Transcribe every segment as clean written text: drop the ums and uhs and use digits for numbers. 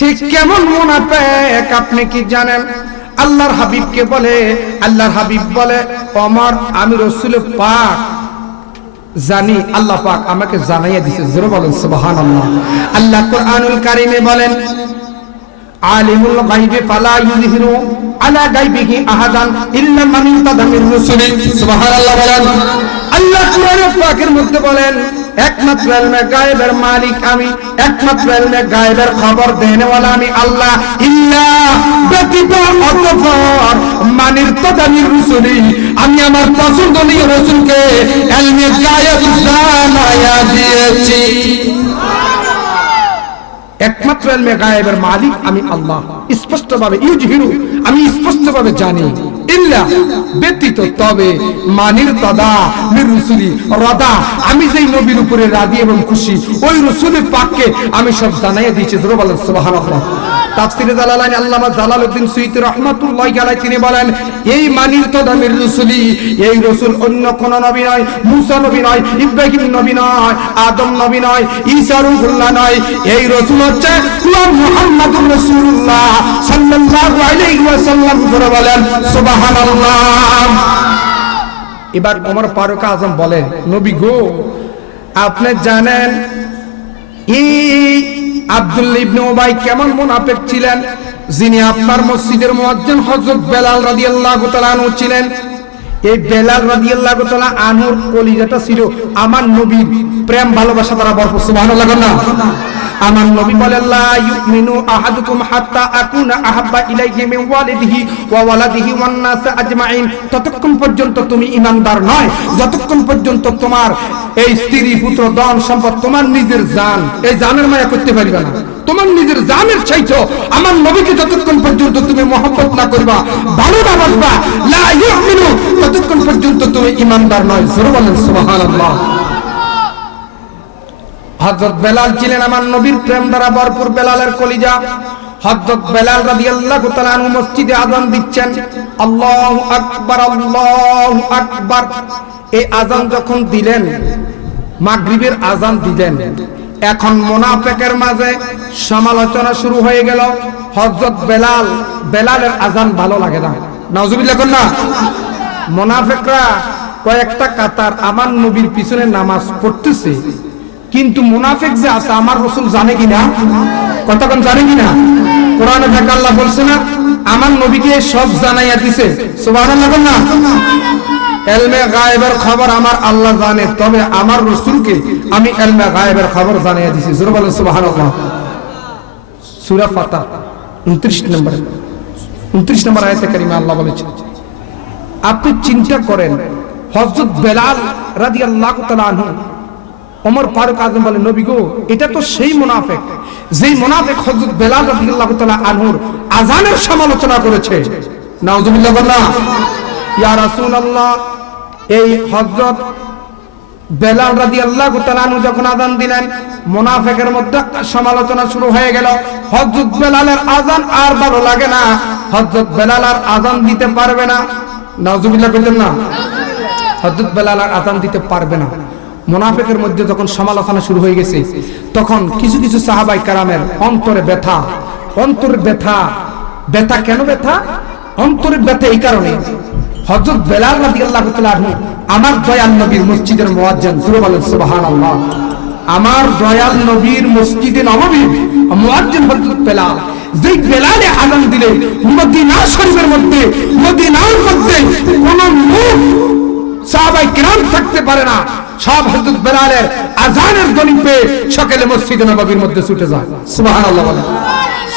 সে কেমন মুনাফিক আপনি কি জানেন? আল্লাহর হাবিবকে বলে, আল্লাহর হাবিব বলে, ওমর আমি রাসূল পাক জানি, আল্লাহ পাক আমাকে জানাইয়া দিয়েছে। জোরে বলেন সুবহানাল্লাহ। আল্লাহ কোরআনুল কারীমে বলেন, আলিমুল গায়বি ফালা ইউযহিরু আলা গায়বিহি আহাদান ইল্লা মান ইরতাদা মির রাসূলি। সুবহানাল্লাহ বলেন। আল্লাহ কোরআন পাকের মধ্যে বলেন, একমাত্র ইলমে গায়বের মালিক আমি, একমাত্র ইলমে গায়বের খবর দেনেওয়ালা আমি আল্লাহ। ইল্লা ব্যতীত অতঃপর মান ইরতাদা মির রাসূলি, আমি আমার পছন্দনীয় রাসূলকে ইলমে গায়ব জানায়া দিয়েছি। একমাত্র ইলমে গায়বের মালিক আমি আল্লাহ। স্পষ্টভাবে ইউজহিরু, আমি স্পষ্টভাবে জানি। ইল্লা ব্যতীত, তবে মানির তাদা মির রাসূলি রাদা, আমি যেই নবীর উপরে রাজি এবং খুশি ওই রাসূলের পাককে আমি সব জানাইয়া দিয়েছি। জোরে বলেন সুবহানাল্লাহ। তাফসীরে জালালাইন আল্লামা জালালউদ্দিন সুয়ুতী রাহমাতুল্লাহি আলাইহি তিনি বলেন, এই মানির তাদা মির রাসূলি, এই রাসূল অন্য কোন নবী নয়, মুসা নবী নয়, ইব্রাহিম নবী নয়, আদম নবী নয়, ঈসা রূহুল্লাহ নয়, এই রাসূল হচ্ছে মুহাম্মদুর রাসূলুল্লাহ সাল্লাল্লাহু আলাইহি ওয়াসাল্লাম। জোরে বলেন সুবহানাল্লাহ। এবার ওমর ফারুক আযম বলেন, নবী গো, আপনি জানেন এই আব্দুল্লাহ ইবনে উবাই কেমন মুনাফিক ছিলেন, যিনি আপনার মসজিদের মুয়াজ্জিন হযরত বেলাল রাদিয়াল্লাহু তাআলা আনহু ছিলেন। এই বেলাল রাদিয়াল্লাহু তাআলা আনহুর কলিজাটা ছিল আমার নবীর প্রেম ভালোবাসা দ্বারা ভরপুর। সুবহানাল্লাহ না? আমার নবী বলেন, লা ইউমিনু আহাদুকুম হাত্তা আকুনা আহাব্বা ইলাইহি মিন ওয়ালিদিহি ওয়া ওয়ালাদিহি ওয়ান নাস আজমাইন, ততক্ষণ পর্যন্ত তুমি ঈমানদার নয় যতক্ষণ পর্যন্ত তোমার এই স্ত্রী পুত্র ধন সম্পদ তোমার নিজের জান, এই জানের মায়া করতে পারবে না। তোমার নিজের জানের চাইতো আমার নবীকে যতক্ষণ পর্যন্ত তুমি মহব্বত না করবা, ভালো না বাসবা, লা ইউমিনু, ততক্ষণ পর্যন্ত তুমি ঈমানদার নয়। জোরে বলেন সুবহানাল্লাহ। হযরত বেলাল ছিলেন আমার নবীর প্রেম দ্বারা ভরপুর। বেলালের কলিজা। হযরত বেলাল রাদিয়াল্লাহু তাআলা আনহু মসজিদে আযান দিচ্ছেন, আল্লাহু আকবার, আল্লাহু আকবার। এই আযান যখন দিলেন, মাগরিবের আযান দিলেন, এখন মুনাফিকের মাঝে সমালোচনা শুরু হয়ে গেল। হযরত বেলালের আযান ভালো লাগে না। নাউজুবিল্লাহ কোন না? মুনাফিকরা কয়েকটা কাতার আমার নবীর পিছনে নামাজ পড়তেছে, কিন্তু মুনাফিক যে আছে আমার রাসূল জানে কিনা, কতক্ষণ জানে কিনা? কোরআনে থেকে আল্লাহ বলছে না, আমার নবীকে সব জানাইয়া দিয়েছে। সুবহানাল্লাহ না? ইলমে গায়বের খবর আমার আল্লাহ জানে, তবে আমার রাসূলকে আমি ইলমে গায়বের খবর জানাইয়া দিয়েছি। জোরে বলেন সুবহানাল্লাহ। সূরা ফাতিহা 29 নম্বর আয়াতে কারিমা আল্লাহ বলেছেন, আপনি চিন্তা করেন হযরত বেলাল রাদিয়াল্লাহু তাআলা আনহু, ওমর ফারুক আযম বলেন, নবী গো, এটা তো সেই মুনাফিক যেই মুনাফিক হযরত বেলাল রাদিয়াল্লাহু তাআলা আনহুর আযানের সমালোচনা করেছে। নাউজুবিল্লাহ বলনা। ইয়া রাসূলুল্লাহ, এই হযরত বেলাল রাদিয়াল্লাহু তাআলা আনহু যখন আযান দিলেন, মুনাফিকের মধ্যে সমালোচনা শুরু হয়ে গেল। হযরত বেলালের আযান আর ভালো লাগে না, হযরত বেলাল আর আযান দিতে পারবে না। নাউজুবিল্লাহ বলতেন না? হযরত বেলাল আর আযান দিতে পারবে না। মুনাফিকের মধ্যে যখন সমালোচনা শুরু হয়ে গেছে, তখন কিছু কিছু সাহাবায়ে কেরামের অন্তরে ব্যথা, ব্যথা কেন ব্যথা? অন্তরে ব্যথা এই কারণে, হযরত বেলাল রাদিয়াল্লাহু তাআলা আনহু আমার দয়াল নবীর মসজিদের মুয়াজ্জিন। সুবহানাল্লাহ। আমার দয়াল নবীর মসজিদে নববীর মুয়াজ্জিন হযরত বেলাল। যেই বেলালে আযান দিলে মদিনা শরীফের মধ্যে, মদিনার মধ্যে কোন মুখ সাহাবায়ে কিরাম থাকতে পারে না, সব হযরত বেলালের আযানের ধ্বনি পেয়ে সকলে মসজিদে নববীর মধ্যে ছুটে যায়। সুবহানাল্লাহ বলেন।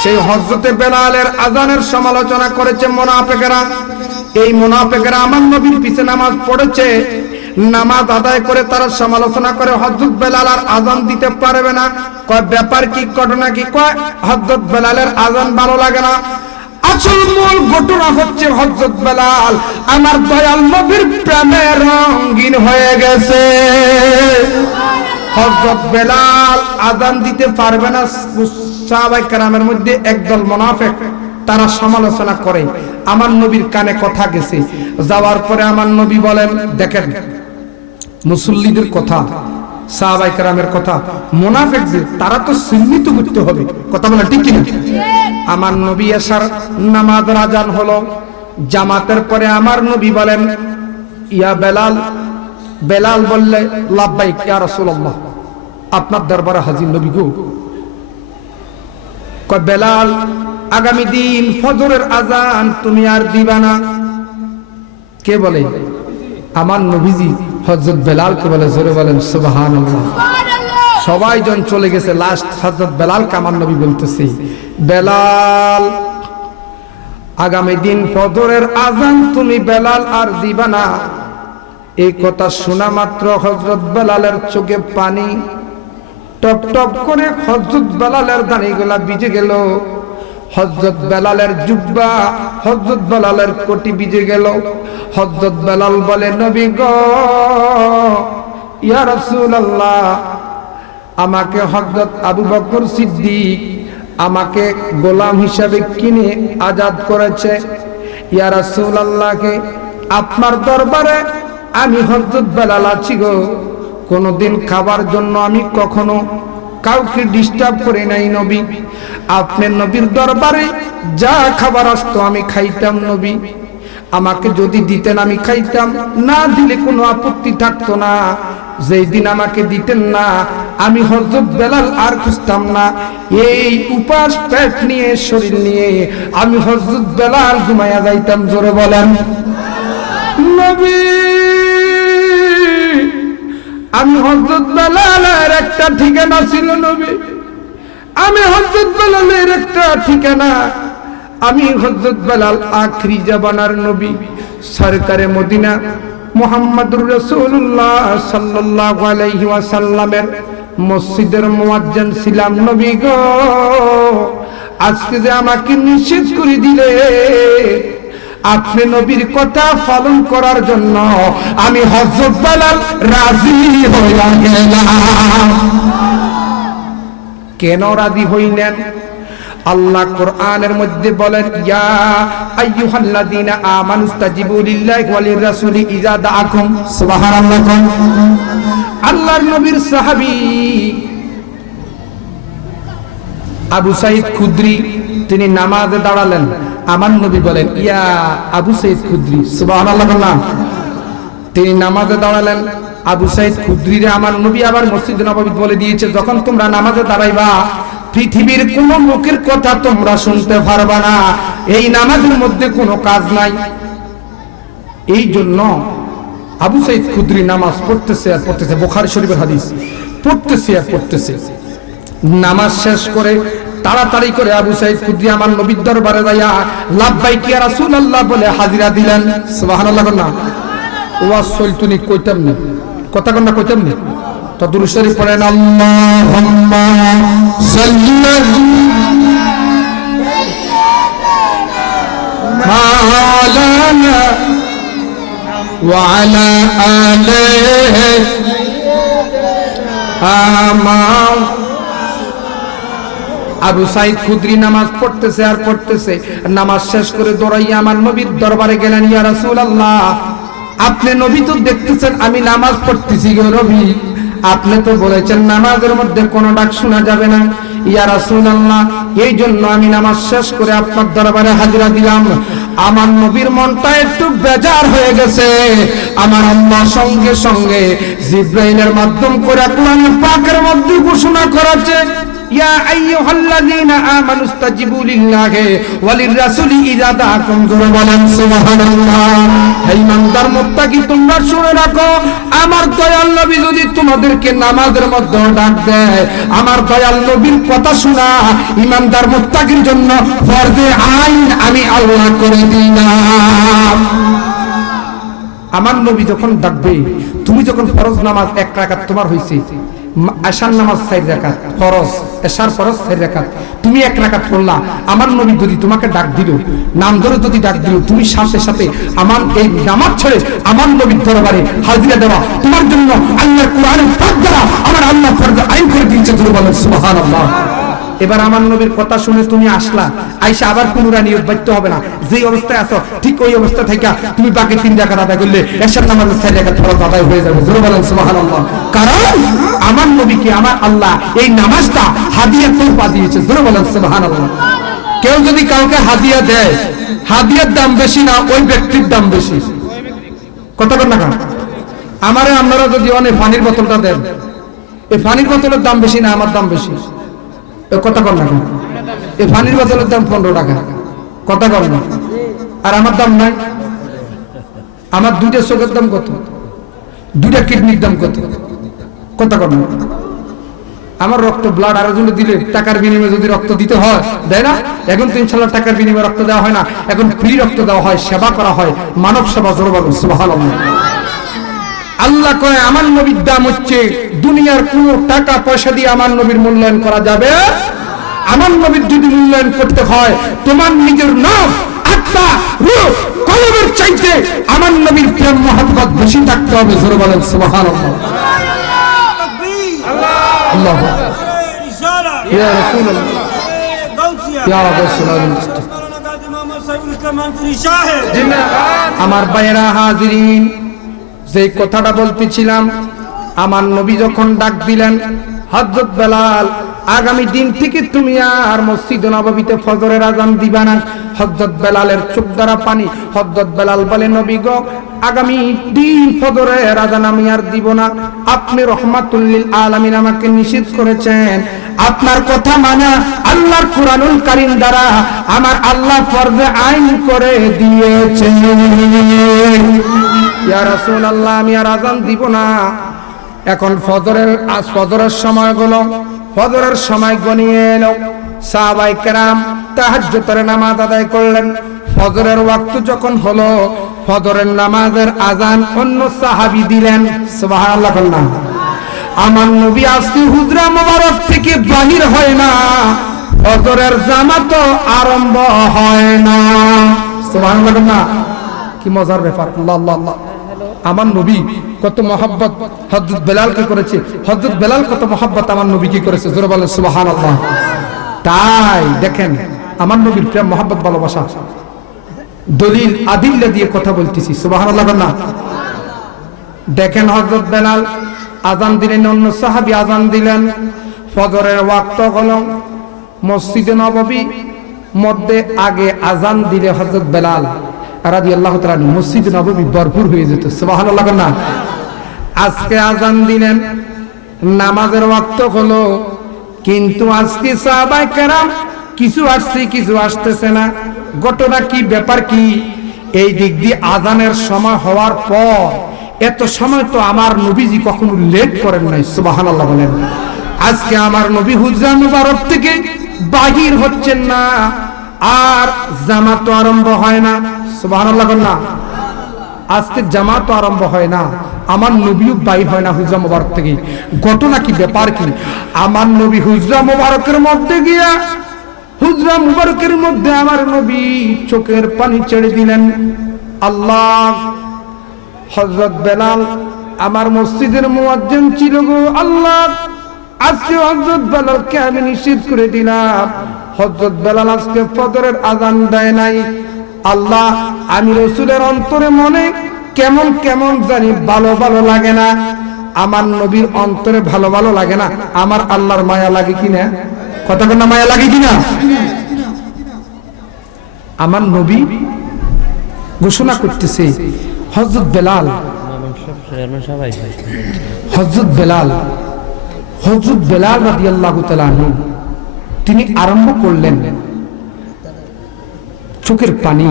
সেই হযরত বেলালের আযানের সমালোচনা করেছে মুনাফিকরা। এই মুনাফিকরা আমার নবীর পিছে নামাজ পড়েছে, নামাজ আদায় করে তারা সমালোচনা করে হযরত বেলাল আর আযান দিতে পারবে না। কয় ব্যাপার কি, ঘটনা কি? কয় হযরত বেলালের আযান ভালো লাগে না। আসল মূল ঘটনা হচ্ছে হযরত বেলাল আমার দয়াল নবীর প্রেমে রঙিন হয়ে গেছে। হযরত বেলাল আযান দিতে পারবে না। সাহাবায়ে কেরামের মধ্যে একদল মুনাফিক তারা সমালোচনা করে, আমার নবীর কানে কথা গেছে। যাওয়ার পরে আমার নবী বলেন, দেখেন মুসল্লিদের কথা সাহাবায়ে কেরামের কথা, মুনাফিকদের তারা তো চিহ্নিত করতে হবে, কথা বলা ঠিক কিনা? আমার নবী এশার নামাজের আজান হলো, জামাতের পরে আমার নবী বলেন ইয়া বেলাল, বেলাল বললে লাব্বাইক ইয়া রাসূলুল্লাহ, আপনার দরবারে হাজির নবী গো। কয় বেলাল, আগামী দিন ফজরের আজান তুমি আর দিবা না। কে বলে? আমার নবীজি হযরত বেলালকে বলে। জোরে বলেন সুবহানাল্লাহ। সবাই জন চলে গেছে, লাস্ট হযরত বেলালকে আমার নবী বলতেছে, বেলাল আগামী দিন ফজরের আজান তুমি বেলাল আর দিবা না। এই কথা শোনা মাত্র হযরত বেলালের চোখে পানি টপ টপ করে হযরত বেলালের দাড়িগুলা ভিজে গেল, হযরত বেলালের জুব্বা, হযরত বেলালের কোটি ভিজে গেল। হযরত বেলাল বলে, নবী গো, ইয়া রাসূলুল্লাহ, আমাকে হযরত আবু বকর সিদ্দিক আমাকে গোলাম হিসাবে কিনে আজাদ করেছে। ইয়া রাসূলুল্লাহকে আপনার দরবারে আমি হযরত বেলাল আছি গো, কোনদিন খাবার জন্য আমি কখনো কাউকে ডিস্টার্ব করি নাই নবী। আপনি নবীর দরবারে যা খাবার আসতো আমি খাইতাম নবী, আমাকে যদি দিতেন আমি খাইতাম, না দিলে কোনো আপত্তি থাকতো না। যেই দিন আমাকে দিতেন না আমি হযরত বেলাল আর খুঁজতাম না, এই উপাস পেট নিয়ে শরীর নিয়ে আমি হযরত বেলাল ঘুমাইয়া যাইতাম। জোরে বলেন নবী, আমি হযরত বেলালের একটা ঠিকানা ছিল নবী, আমি হযরত বেলালের একটা ঠিকানা, আমি হযরত বেলাল আখরি জামানার নবী সরকারে মদিনা মুহাম্মদুর রাসূলুল্লাহ সাল্লাল্লাহু আলাইহি ওয়াসাল্লামের মসজিদের মুয়াজ্জিন ছিলাম নবী গো। আজকে যে আমাকে নিষেধ করে দিলে, আপনি নবীর কথা পালন করার জন্য আমি হযরত বেলাল রাজি হইয়া গেলাম। কেন রাজি হইলেন? আল্লাহ কোরআনের মধ্যে বলেন, ইয়া আইয়ুহাল্লাযীনা আমানুস্তাজিবু লিল্লাহি ওয়া লির-রাসূলি ইযা দাআকুম। সুবহানাল্লাহ। আল্লাহর নবীর সাহাবী আবু সাঈদ খুদরি তিনি নামাজে দাঁড়ালেন, আমার নবী বলেন, ইয়া আবু সাঈদ খুদরি। সুবহানাল্লাহ। তিনি নামাজে দাঁড়ালেন, আবু সাঈদ খুদরিরে আমার নবী আবার মসজিদে নববী বলে দিয়েছে, যখন তোমরা নামাজে দাঁড়াইবা পৃথিবীর কোন লোকের কথা তোমরা শুনতে পারবা না, এই নামাজের মধ্যে কোনো কাজ নাই। এই জন্য আবু সাঈদ খুদরি নামাজ পড়তেছে আর পড়তেছে, বুখারী শরীফের হাদিস, পড়তেছে আর পড়তেছে। নামাজ শেষ করে তাড়াতাড়ি করে আবু সাঈদ খুদরি আমার নবীর দরবারে যাইয়া লাব্বাইক ইয়া রাসূলুল্লাহ বলে হাজিরা দিলেন। সুবহানাল্লাহ। না ওয়াজ চলতুনি কইতাম না, কথা কন্না কইতাম না, তো দুরূদ শরীফ পড়েন, আল্লাহুম্মা সাল্লি মাওলানা ওয়া আলা আলিহি আমা। আবু সাঈদ খুদরি নামাজ পড়তেছে আর পড়তেছে, নামাজ শেষ করে দৌড়াইয়া আমার নবীর দরবারে গেলেন, ইয়া রাসূলুল্লাহ, আপনি নবী তো দেখতেছেন আমি নামাজ পড়তেছি গো নবী, আপনি তো বলেছেন নামাজের মধ্যে কোনো ডাক শোনা যাবে না। ইয়া রাসূলুল্লাহ, এই জন্য আমি নামাজ শেষ করে আপনার দরবারে হাজিরা দিলাম। আমার নবীর মনটা একটু বেজার হয়ে গেছে। আমার আল্লাহ সঙ্গে সঙ্গে জিবরাইলের মাধ্যম করে কোরআন পাকের মধ্যে ঘোষণা করেছে, ইয়া আইয়ুহাল্লাযীনা আমানুস্তাজিবু লিল্লাহি ওয়া লির-রাসূলি ইযা দাআকুম। জোরে বলেন সুবহানাল্লাহ। হে ইমানদার মুত্তাকি, তোমরা শুনে রাখো, আমার দয়াল নবী যদি তোমাদেরকে নামাজের মধ্যে ডাক দেয়, আমার দয়াল নবীর কথা শোনা ইমানদার মুত্তাকির জন্য ফরজে আইন আমি আল্লাহ করে দিলাম। আমার নবী যখন ডাকবে, তুমি যখন ফরজ নামাজ 1 রাকাত তোমার হইছে, আশার নামাজ 4 রাকাত ফরজ, এশার ফরজ 4 রাকাত, তুমি 1 রাকাত পড়লা, আমার নবী যদি তোমাকে ডাক দিল, নাম ধরে যদি ডাক দিল, তুমি সাথে সাথে আমার এই নামাজ ছেড়ে আমার নবীর দরবারে হাজিরা দেওয়া তোমার জন্য আল্লাহর কোরআনের পাক দ্বারা আমার আল্লাহ ফরজ আইন করে দিয়েছে। তুমি বলেন সুবহানাল্লাহ। এবার আমার নবীর কথা শুনে তুমি আসলা, আইসা আবার পুনরায় নিয়োগ বাধ্য হবে না। যে অবস্থায় আছো ঠিক ওই অবস্থা থেকে তুমি বাকি 3 রাকাত আদায় করলে এশার নামাজের 4 রাকাত ফরজ আদায় হয়ে যাবে। জোরে বলেন সুবহানাল্লাহ। কারণ আমার নবীকে আমার আল্লাহ এই নামাজটা হাদিয়া তোহফা দিয়েছে। জোরে বলেন সুবহানাল্লাহ। কেউ যদি কাউকে হাদিয়া দেয়, হাদিয়ার দাম বেশি না ওই ব্যক্তির দাম বেশি। কথা বল না কেন? আমারে আপনারা যদি অনেক পানির বোতলটা দেন, এই পানির বোতলের দাম বেশি না আমার দাম বেশি? কথা বল না কেন? এই পানির বোতলের দাম 15 টাকা। কথা বল না। আর আমার দাম নাই? আমার 2টা চোখের দাম কত, 2টা কিডনির দাম কত? কথা বল না। আমার রক্ত ব্লাড আরো জন্য দিলে টাকার বিনিময়ে যদি রক্ত দিতে হয়, দেয় না? এখন তো ইনশাআল্লাহ টাকার বিনিময়ে রক্ত দেওয়া হয় না, এখন ফ্রি রক্ত দেওয়া হয়, সেবা করা হয়, মানব সেবা। জোরে বলুন সুবহানাল্লাহ। আল্লাহ কয় আমার নবীর দাম হচ্ছে দুনিয়ার কোন টাকা পয়সা দিয়ে আমার নবীর মূল্যায়ন করা যাবে। আমার নবীর যদি মূল্যায়ন করতে হয়, তোমার নিজের নাম, আত্মা, রূহ, কলবের চাইতে আমার নবীর প্রেম মহব্বত বেশি থাকতে হবে। জোরে বলেন সুবহানাল্লাহ। আল্লাহ ইয়া রাসূলুল্লাহ ইয়া রাসূলুল্লাহ। আমার ভাইয়েরা হাজিরিন, যে কথাটা বলতেছিলাম, আমার নবী যখন ডাক দিলেন, হযরত বেলাল আগামী দিন থেকে তুমি আর মসজিদ নববীতে ফজরের আযান দিবা না। হযরত বেলালের চোখ দ্বারা পানি। হযরত বেলাল বলে, নবী গো, আগামী দিন ফজরের আযান আমি আর দিব না। আপনি রহমাতুল লিল আলামিন, আমাকে নিষেধ করেছেন। আপনার কথা মানা আল্লাহর কুরআনুল কারীম দ্বারা আমার আল্লাহ ফরজে আইন করে দিয়েছেন। ইয়া রাসূলুল্লাহ, আমি আর আযান দিব না। এখন ফজরের সময় গুলো, ফজরের সময় গনিয়ে এলো। সাহাবায়ে কেরাম তাহাজ্জুদের নামাজ আদায় করলেন। ফজরের ওয়াক্ত যখন হলো, ফজরের নামাজের আযান অন্য সাহাবী দিলেন। সুবহানাল্লাহ। আমার নবী আজকে হুজরা মোবারক থেকে বাহির হয় না, ফজরের জামাত আরম্ভ হয় না। সুবহানাল্লাহ। কি মজার ব্যাপার! আল্লাহ আল্লাহ আল্লাহ। আমার নবী কত মহব্বত হযরত বেলালকে করেছে, হযরত বেলাল কত মহব্বত আমার নবীকে করেছে। জোরে বলেন সুবহানাল্লাহ। তাই দেখেন আমার নবীর প্রেম মহব্বত ভালোবাসা দলিল আদিল্লা দিয়ে কথা বলতেছি। সুবহানাল্লাহ না? দেখেন হযরত বেলাল আযান দিলেন, অন্য সাহাবী আযান দিলেন। ফজরের ওয়াক্ত হলো। মসজিদে নববী মধ্যে আগে আযান দিলে হযরত বেলাল রাদিয়াল্লাহু তাআলা মসজিদে নববী ভরপুর হয়ে যেত। সুবহানাল্লাহ না? আজকে আযান দিলেন, নামাজের ওয়াক্ত হলো, কিন্তু আজকে সাহাবায়ে কেরাম কিছু আসছে কিছু আসতেছে না। ঘটনা কি, ব্যাপার কি? এই দিক দিয়ে আযানের সময় হওয়ার পর এত সময় তো আমার নবীজি কখনো লেট করেন নাই। সুবহানাল্লাহ বলেন। আজকে আমার নবী হুজরা মুবারক থেকে বাহির হচ্ছেন না, আর জামাত আরম্ভ হয় না। সুবহানাল্লাহ না? আজকে জামাত আরম্ভ হয় না, আমার নবীও বাইর হয় না হুজরা মুবারক থেকে। ঘটনা কি, ব্যাপার কি? আমার নবী হুজরা মুবারকের মধ্যে গিয়া, হুজরা মুবারকের মধ্যে আমার নবী চোখের পানি ছেড়ে দিলেন। আল্লাহ, হযরত বেলাল আমার মসজিদের মুয়াজ্জিন ছিল গো আল্লাহ, আজকে হযরত বেলালকে আমি নিষেধ করে দিলাম। হযরত বেলাল আজকে ফজরের আযান দেয় নাই। আল্লাহ, আমি রাসূলের অন্তরে মনে কেমন কেমন জানি ভালো ভালো লাগে না। আমার নবীর অন্তরে ভালো ভালো লাগে না, আমার আল্লাহর মায়া লাগে কিনা? কথা বল না, মায়া লাগে কিনা? আমার নবী ঘোষণা করতেছে, হযরত বেলাল, হযরত বেলাল, হযরত বেলাল রাদিয়াল্লাহু তাআলা আনহু তিনি আরম্ভ করলেন, চোখের পানি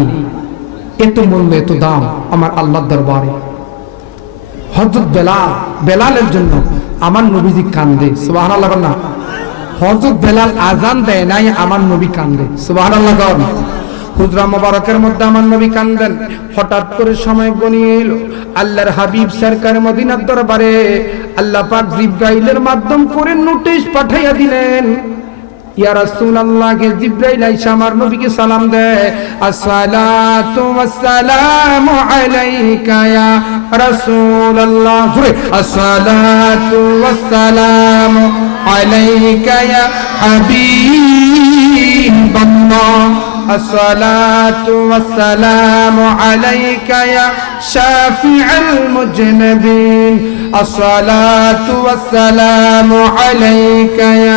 এত মূল্য এত দাম আমার আল্লাহর দরবারে। হযরত বেলাল, বেলালের জন্য আমার নবীজি কান্দে। সুবহানাল্লাহ না? হযরত বেলাল আযান দেয় নাই, আমার নবী কান্দে। সুবহানাল্লাহ। হুজরা মুবারকের মধ্যে আমার নবী কান্দেন। হঠাৎ করে সময় গনিয়ে এলো, আল্লাহর হাবিব সরকার মদিনার দরবারে আল্লাহ পাক জিবরাইলের মাধ্যম করে নোটিশ পাঠাইয়া দিলেন, ইয়া রাসূলুল্লাহ কে জিবরাইল আইসা আমার নবীকে সালাম দেয়, আসসালাতু ওয়াসসালামু আলাইকা ইয়া রাসূলুল্লাহ, আসসালাতু ওয়াসসালামু আলাইকা ইয়া হাবিবাল্লাহ, আসসালাতু ওয়াসসালামু আলাইকা ইয়া শাফিউল মুজনাবিন, আসসালাতু ওয়াসসালামু আলাইকা ইয়া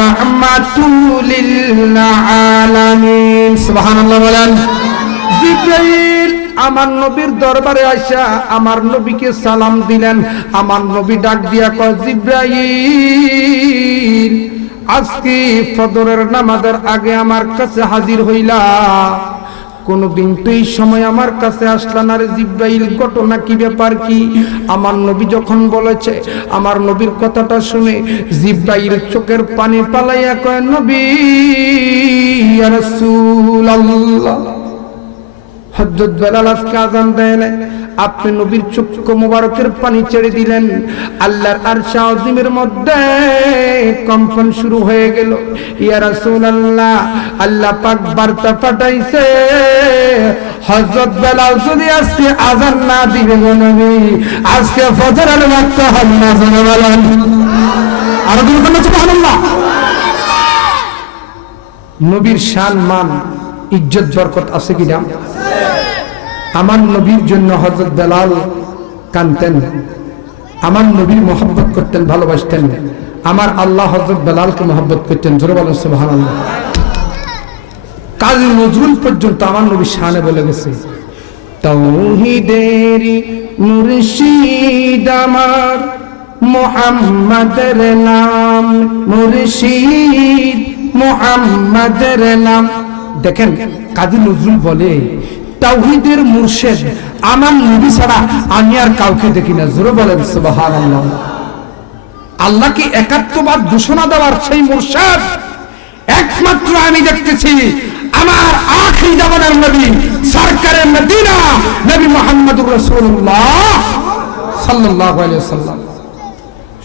রাহমাতুল লিল আলামিন। সুবহানাল্লাহ বলেন। জিবরাইল আমার নবীর দরবারে আইসা আমার নবীকে সালাম দিলেন। আমার নবী ডাক দিয়া কয়, জিবরাইল আজকে ফজরের নামাজের আগে আমার কাছে হাজির হইলা, কোনদিন তো এই সময় আমার কাছে আসলা না রে জিবরাইল, ঘটনা কি, ব্যাপার কি? আমার নবী যখন বলেছে, আমার নবীর কথাটা শুনে জিবরাইল চোখের পানি পালাইয়া কয়, নবী ইয়া রাসূলুল্লাহ, হযরত বেলাল আজকে আযান দেয় নাই, আপনি নবীর চক্ষু মোবারকের পানি ছেড়ে দিলেন, আল্লাহর আরশ আজিমের মধ্যে কম্পন শুরু হয়ে গেল। ইয়া রাসূলুল্লাহ, আল্লাহ পাক বার্তা পাঠাইছে, হযরত বেলাল যদি আজকে আযান না দিবে গো নবী, আজকে ফজরের ওয়াক্ত হবে না। বলেন আর দুর্গণ সুবহানাল্লাহ। নবীর শান মান ইজ্জত বরকত আছে কিনা? আমার নবীর জন্য হযরত বেলাল কাঁদতেন, আমার নবীর মহব্বত করতেন, ভালোবাসতেন। আমার আল্লাহ হযরত বেলালকে মহব্বত করতেন। জোরে বলেন সুবহানাল্লাহ। কাজী নজরুল পর্যন্ত আমার নবীর শানে বলে গেছে, তাওহীদের মুর্শিদ আমার মুহাম্মাদের নাম, মুর্শিদ মুহাম্মাদের নাম। দেখেন কাজী নজরুল বলে, তাওহীদের মুর্শিদ আমার নবী ছাড়া আমি আর কাউকে দেখি না। জোরে বলেন সুবহানাল্লাহ। আল্লাহকে একাত্মবাদ ঘোষণা দেওয়ার সেই মুর্শিদ একমাত্র আমি দেখতেছি আমার আখির জামানার নবী সরকারে মদিনা নবী মুহাম্মদুর রাসূলুল্লাহ সাল্লাল্লাহু আলাইহি ওয়াসাল্লাম।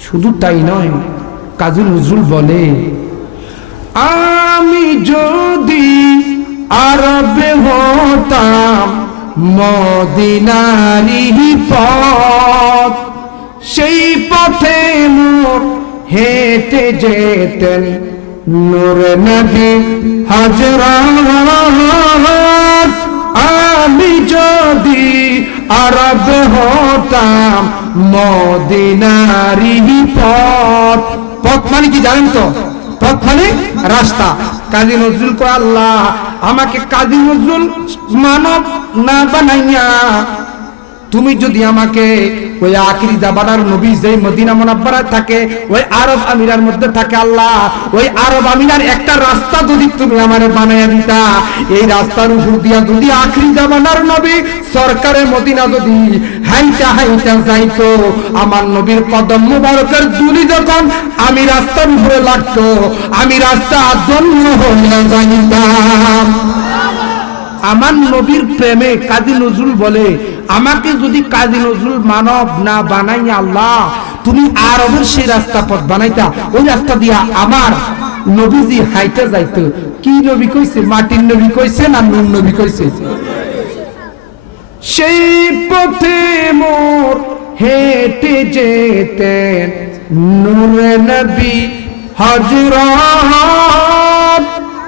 শুধু তাই নয়, কাজী নজরুল বলে, আমি যদি আরবে হতাম মদিনারি পথ, সেই পথে মোর হেঁটে যেতেন নূর নবী হযরত। আমি যদি আরবে হতাম মদিনারি পথ, পথ মানে কি জানেন তো? পথ মানে রাস্তা। কাজী নজরুল কো, আল্লাহ আমাকে কাজী নজরুল মানব না বানাইয়া তুমি যদি আমাকে ওই আখিরি জামানার নবী যে মদিনা মুনাওয়ারায় থাকে, ওই আরব আমিরার মধ্যে থাকে, আল্লাহ ওই আরব আমিরার একটা রাস্তা যদি তুমি আমারে বানাইয়া দিতা, এই রাস্তার উপর দিয়া যদি আখিরি জামানার নবী সরকারে মদিনা যদি হাইটা হাইটা যাইতো, আমার নবীর কদম মুবারকের ধুলি যখন আমি রাস্তার উপরে লাগতো, আমি রাস্তা ধন্য হইয়া যাইতাম। আমার নবীর প্রেমে কাজী নজরুল বলে, আমাকে যদি কাজী নজরুল মানব না বানাইয়া আল্লাহ তুমি আরবের সেই রাস্তা পথ বানাইতা, ওই রাস্তা দিয়া আমার নবীজি হাইটা যাইতো। কি নবী কইছে? মাটির নবী কইছে না নূর নবী কইছে? সেই পথে মোর হেঁটে যেতেন নূর নবী হযরত।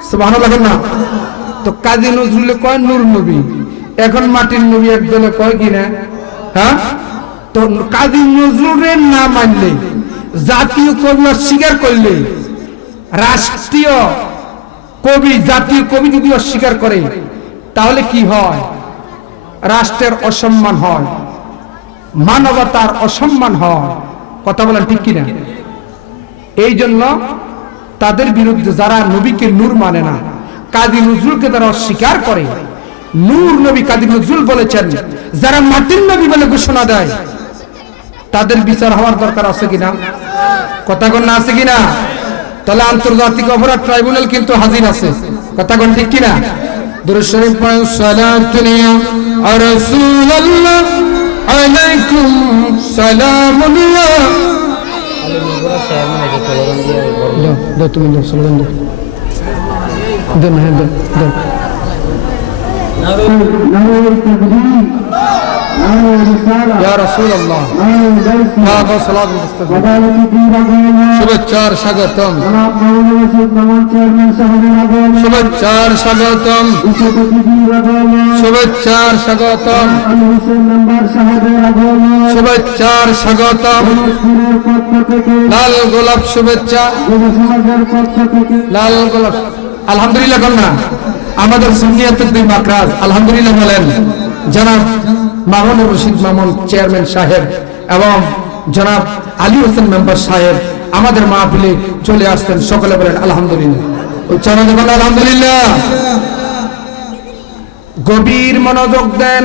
সুবহানাল্লাহ না? তো কাজী নজরুল কয় নূর নবী, এখন মাটির নবী একদলে কয় কিনা? হ্যাঁ, তো কাজী নজরুলের না মানলে, জাতীয় কবি অস্বীকার করলে, রাষ্ট্রীয় কবি জাতীয় কবি যদি অস্বীকার করে, তাহলে কি হয়? রাষ্ট্রের অসম্মান হয়, মানবতার অসম্মান হয়। কথা বলেন ঠিক কিনা? এই জন্য তাদের বিরুদ্ধে যারা নবীকে নূর মানে না, কাজী নজরুলকে তারা অস্বীকার করে, নূর নবী কাজী নজরুল বলেছেন, যারা মাটির নবী বলে ঘোষণা দেয় তাদের বিচার হওয়ার দরকার আছে কিনা? কথা কোন না আছে কিনা? তাহলে আন্তর্জাতিক অপরাধ ট্রাইব্যুনাল কিন্তু হাজির আছে। কথা কোন ঠিক কিনা? দুরূদ শরীফ পড়েন, সালাতুনিয়া রাসূলুল্লাহ আলাইকুম সালামুল্লাহ। তুমি স্লোগান দাও। দেন হ্যাঁ দেন দেন ইয়া রাসূলুল্লাহ শুভেচ্ছার স্বাগতম শুভেচ্ছার স্বাগতম শুভেচ্ছার স্বাগতম শুভেচ্ছার স্বাগতম লাল গোলাপ শুভেচ্ছা লাল গোলাপ আলহামদুলিল্লাহ কন্যা আমাদের সুন্নিয়াতের দুই মাকরাজ আলহামদুলিল্লাহ বলেন জনাব মামুনুর রশিদ মামুন চেয়ারম্যান সাহেব এবং জনাব আলী হোসেন মেম্বার সাহেব আমাদের মাহফিলে চলে আসতেন সকলে বলেন আলহামদুলিল্লাহ উচ্চারণ বলেন আলহামদুলিল্লাহ গভীর মনোযোগ দেন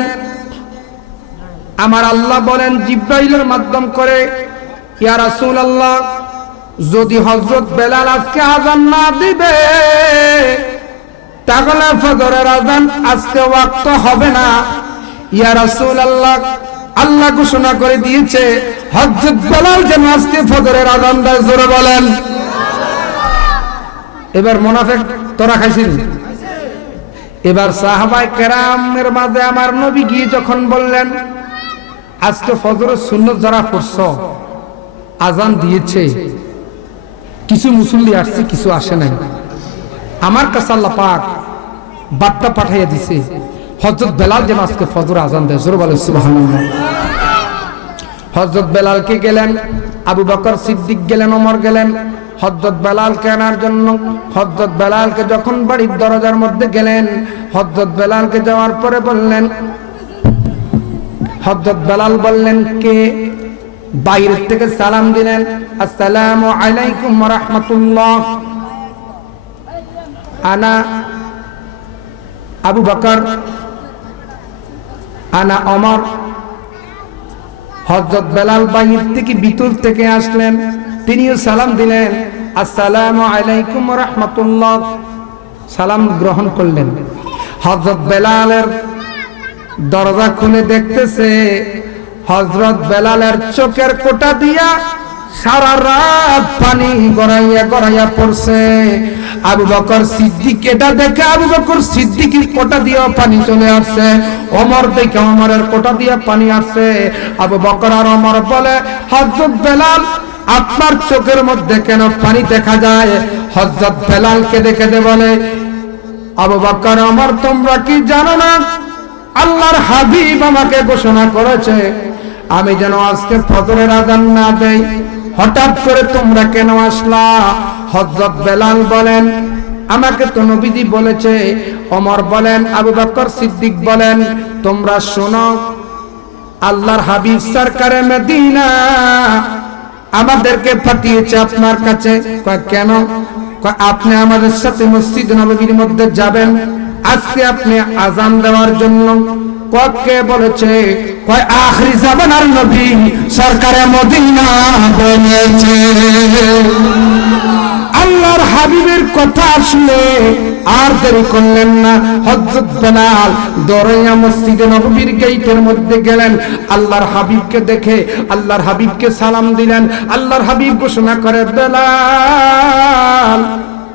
আমার আল্লাহ বলেন জিব্রাইলের মাধ্যম করে ইয়া রাসূলুল্লাহ যদি হযরত বেলাল আজকে আযান না দিবে তাহলে ফজরের আযান আজকে ওয়াক্ত হবে না ইয়া রাসূলুল্লাহ আল্লাহ ঘোষণা করে দিয়েছে হযরত বেলাল যেন আজকে ফজরের আযান দেয় জোরে বলেন এবার মুনাফিক তোরা খাইছিস এবার সাহাবায়ে কেরামের মাঝে আমার নবী গিয়ে যখন বললেন আজকে ফজরের সুন্নাত যারা পড়ছো আযান দিয়েছে কিছু মুসল্লি আসছে কিছু আসে নাই আমার কাছে আল্লাহ পাক বার্তা পাঠিয়ে দিয়েছে হযরত বেলাল যেন আজকে ফজর আযান দেয় জোরে বলেন সুবহানাল্লাহ হযরত বেলালকে গেলেন আবু বকর সিদ্দিক গেলেন ওমর গেলেন হযরত বেলালকে আনার জন্য হযরত বেলালকে যখন বাড়ির দরজার মধ্যে গেলেন হযরত বেলালকে যাওয়ার পরে বললেন হযরত বেলাল বললেন কে বাইরে থেকে সালাম দিলেন আসসালামু আলাইকুম ওয়া রাহমাতুল্লাহ আনা আবু বকর আনা ওমর হযরত বেলাল বাইরে থেকে ভিতর থেকে আসলেন তিনিও সালাম দিলেন আসসালামু আলাইকুম ওয়া রাহমাতুল্লাহ সালাম গ্রহণ করলেন হযরত বেলালের দরজা খুলে দেখতেছে হযরত বেলালের চোখের কোটা দিয়া সারা রাত পানি গড়াইয়া গড়াইয়া পড়ছে আবু বকর সিদ্দিক এটা দেখে আবু বকর সিদ্দিকের কোটা দিয়ে পানি চলে আসছে ওমর দেখে ওমরের কোটা দিয়ে পানি আসছে আবু বকর আর ওমর বলে হযরত বেলাল আপনার চোখের মধ্যে কেন পানি দেখা যায় হযরত বেলালকে দেখে বলে আবু বকর ওমর তোমরা কি জানো না আল্লাহর হাবিব আমাকে ঘোষণা করেছে আমি যেন আজকে ফজরের আযান না দেই হঠাৎ করে তোমরা কেন আসলা হযরত বেলাল বলেন আমাকে তো নবীজি বলেছে ওমর বলেন আবু বকর সিদ্দিক বলেন তোমরা শোনো আল্লাহর হাবিব সরকারে মদিনা আমাদেরকে পাঠিয়েছে আপনার কাছে কেন আপনি আমাদের সাথে মসজিদ নববীর মধ্যে যাবেন আজকে আপনি আযান দেওয়ার জন্য কে বলেছে কয় আখিরি জামানার নবী সরকারে মদিনা বলেছে আল্লাহর হাবিবের কথা শুনে আর দেরি করলেন না হযরত বেলাল দৌড়াইয়া মসজিদে নববীর গেটের মধ্যে গেলেন আল্লাহর হাবিবকে দেখে আল্লাহর হাবিবকে সালাম দিলেন আল্লাহর হাবিব ঘোষণা করে বেলাল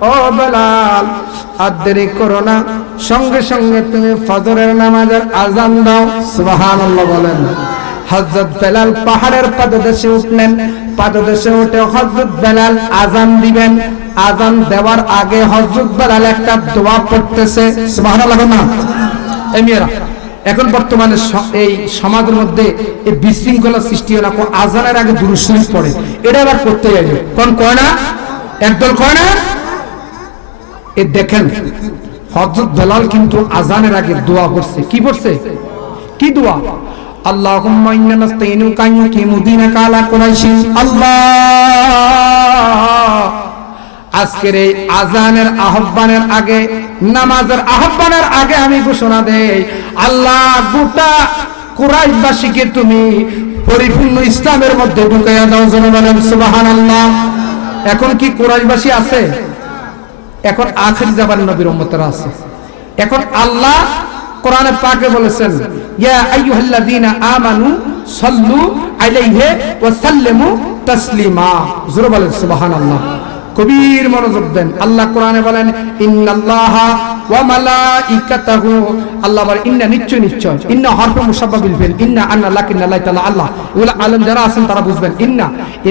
ও বেলাল আর দেরি করো না সঙ্গে সঙ্গে তুমি ফজরের নামাজের আযান দাও সুবহানাল্লাহ বলেন হযরত বেলাল পাহাড়ের পাদদেশে উঠলেন পাদদেশে উঠে হযরত বেলাল আযান দিবেন আযান দেওয়ার আগে হযরত বেলাল একটা দোয়া পড়তেছে সুবহানাল্লাহ না এই মেয়েরা এখন বর্তমানে এই সমাজের মধ্যে এই বিশৃঙ্খলা সৃষ্টি হয় না আযানের আগে দুরূদ শরীফ পড়ে এটা আবার করতে যাবে কোন কয় না একদল কয় না এ দেখেন হযরত বেলাল কিন্তু আযানের আগে দোয়া পড়ছে কি পড়ছে কি দোয়া আল্লাহুম্মা ইন্না নাস্তাইনুকা ইউকিমু দীনাকা আলা কুরাইশিন আল্লাহ আজকের এই আযানের আহ্বানের আগে নামাজের আহ্বানের আগে আমি ঘোষণা দেই আল্লাহ গোটা কুরাইশবাসীকে তুমি পরিপূর্ণ ইসলামের মধ্যে ঢুকাইয়া দাও জোরে বলেন সুবহানাল্লাহ এখন কি কুরাইশবাসী আছে এখন আখির জামানার নবীর উম্মতরা আছে এখন আল্লাহ কোরআনে পাকে বলেছেন ইয়া আইয়ুহাল্লাযীনা আমানু সাল্লু আলাইহি ওয়া সাল্লিমু তাসলিমা জোরে বলেন সুবহানাল্লাহ কবির মনোযোগ দেন। আল্লাহ কোরআনে বলেন ইন্নাল্লাহা ওয়া মালাইকাতাহু, আল্লাহ বলেন ইন্না নিশ্চয় নিশ্চয়, ইন্না হরফে মুসাব্বাহ বিল ফিল, ইন্না আন্না লাকিন্না আল্লাহ তাআলা আল্লাহ, এগুলো আলেম যারা আছেন তারা বুঝবেন।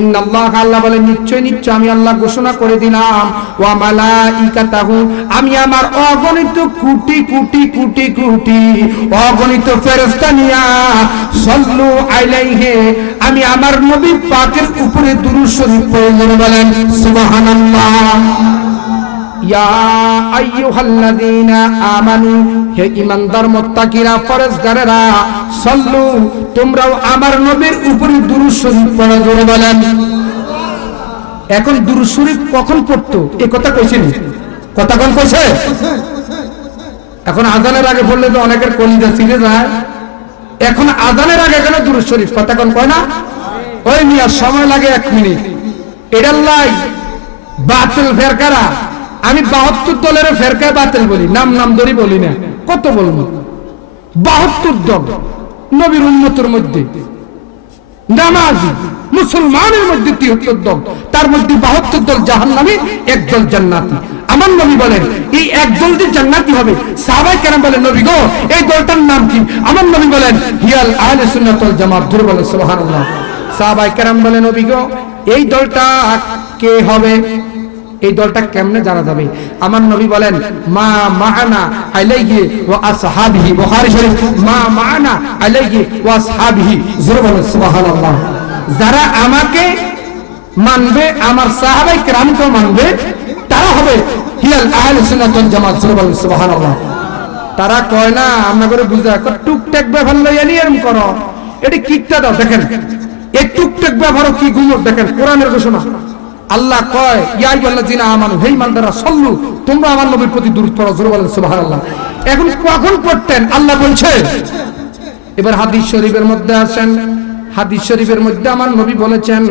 ইন্নাল্লাহ, আল্লাহ বলেন নিশ্চয় নিশ্চয় আমি আল্লাহ ঘোষণা করে দিলাম, ওয়া মালাইকাতাহু, আমি আমার অগণিত কোটি কোটি কোটি কোটি অগণিত ফেরেশতা নিয়া সাল্লু আলাইহি, আমি আমার নবী পাকের উপরে দুরূদ শরীফ পড়ে বলেন সুবহানাল্লাহ। ইয়া আইয়ুহাল্লাযীনা আমানু, হে ঈমানদার মুত্তাকিরা পরহেজগারেরা, সাল্লু, তোমরাও আমার নবীর উপরে দুরূদ শরীফ পড়ে বলেন। এখন দুরূদ শরীফ কখন পড়তো এই কথা কইছেন, কথা কোন কইছে? এখন আজানের আগে পড়লে তো অনেকের কলিজা ছিঁড়ে যায়। এখন আজানের আগে কেন দুরূদ শরীফ, কথা কোন কয় না? ওই মিয়া সময় লাগে 1 মিনিট। এটার লাই বাতিল ফেরকারা, আমি 72 দলের ফেরকায় বাতিল বলি, নাম নাম ধরি বলি না, কত বলবো? 72 দল নবীর উম্মতের মধ্যে, নামাজি মুসলমানের মধ্যে 73 দল, তার মধ্যে 72 দল জাহান্নামী, 1 দল জান্নাতি। আমার নবী বলেন এই 1 দল যে জান্নাতি হবে, সাহাবায়ে কেরাম বলেন নবী গো এই দলটার নাম কি? আমার নবী বলেন হিয়াল আহলে সুন্নাত ওয়াল জামাত। জোরে বলেন সুবহানাল্লাহ। সাহাবায়ে কেরাম বলেন নবী গো এই দলটা কে হবে, এই দলটা কেমনে জানা যাবে? আমার নবী বলেন মা মাআনা আলাইহি ওয়া আসহাবিহি, বুখারী শরীফ, মা মাআনা আলাইহি ওয়া আসহাবিহি। জোরে বলেন সুবহানাল্লাহ। যারা আমাকে মানবে, আমার সাহাবায়ে কেরামকে মানবে, তারা হবে হিয়াল আহলে সুন্নাত ওয়াল জামাত। জোরে বলেন সুবহানাল্লাহ। তারা কয় না আমরা করে বুঝা টুকটাক ব্যাপার লইয়া নিয়ে এরকম করো, এটি কিকটা দাও। দেখেন এই টুকটাক ব্যাপারও কি গুমর, দেখেন কোরআনের ঘোষণা। আল্লাহ কয় ইয়া আইয়ুহাল্লাযীনা আমানু, হে ঈমানদাররা, সাল্লু, তোমরা আমার নবীর প্রতি দুরূদ পড়ো। জোরে বলেন সুবহানাল্লাহ। এখন কখন পড়তেন আল্লাহ বলছে? এবার হাদিস শরীফের মধ্যে আসেন, হাদিস শরীফের মধ্যে আমার নবী বলেছেন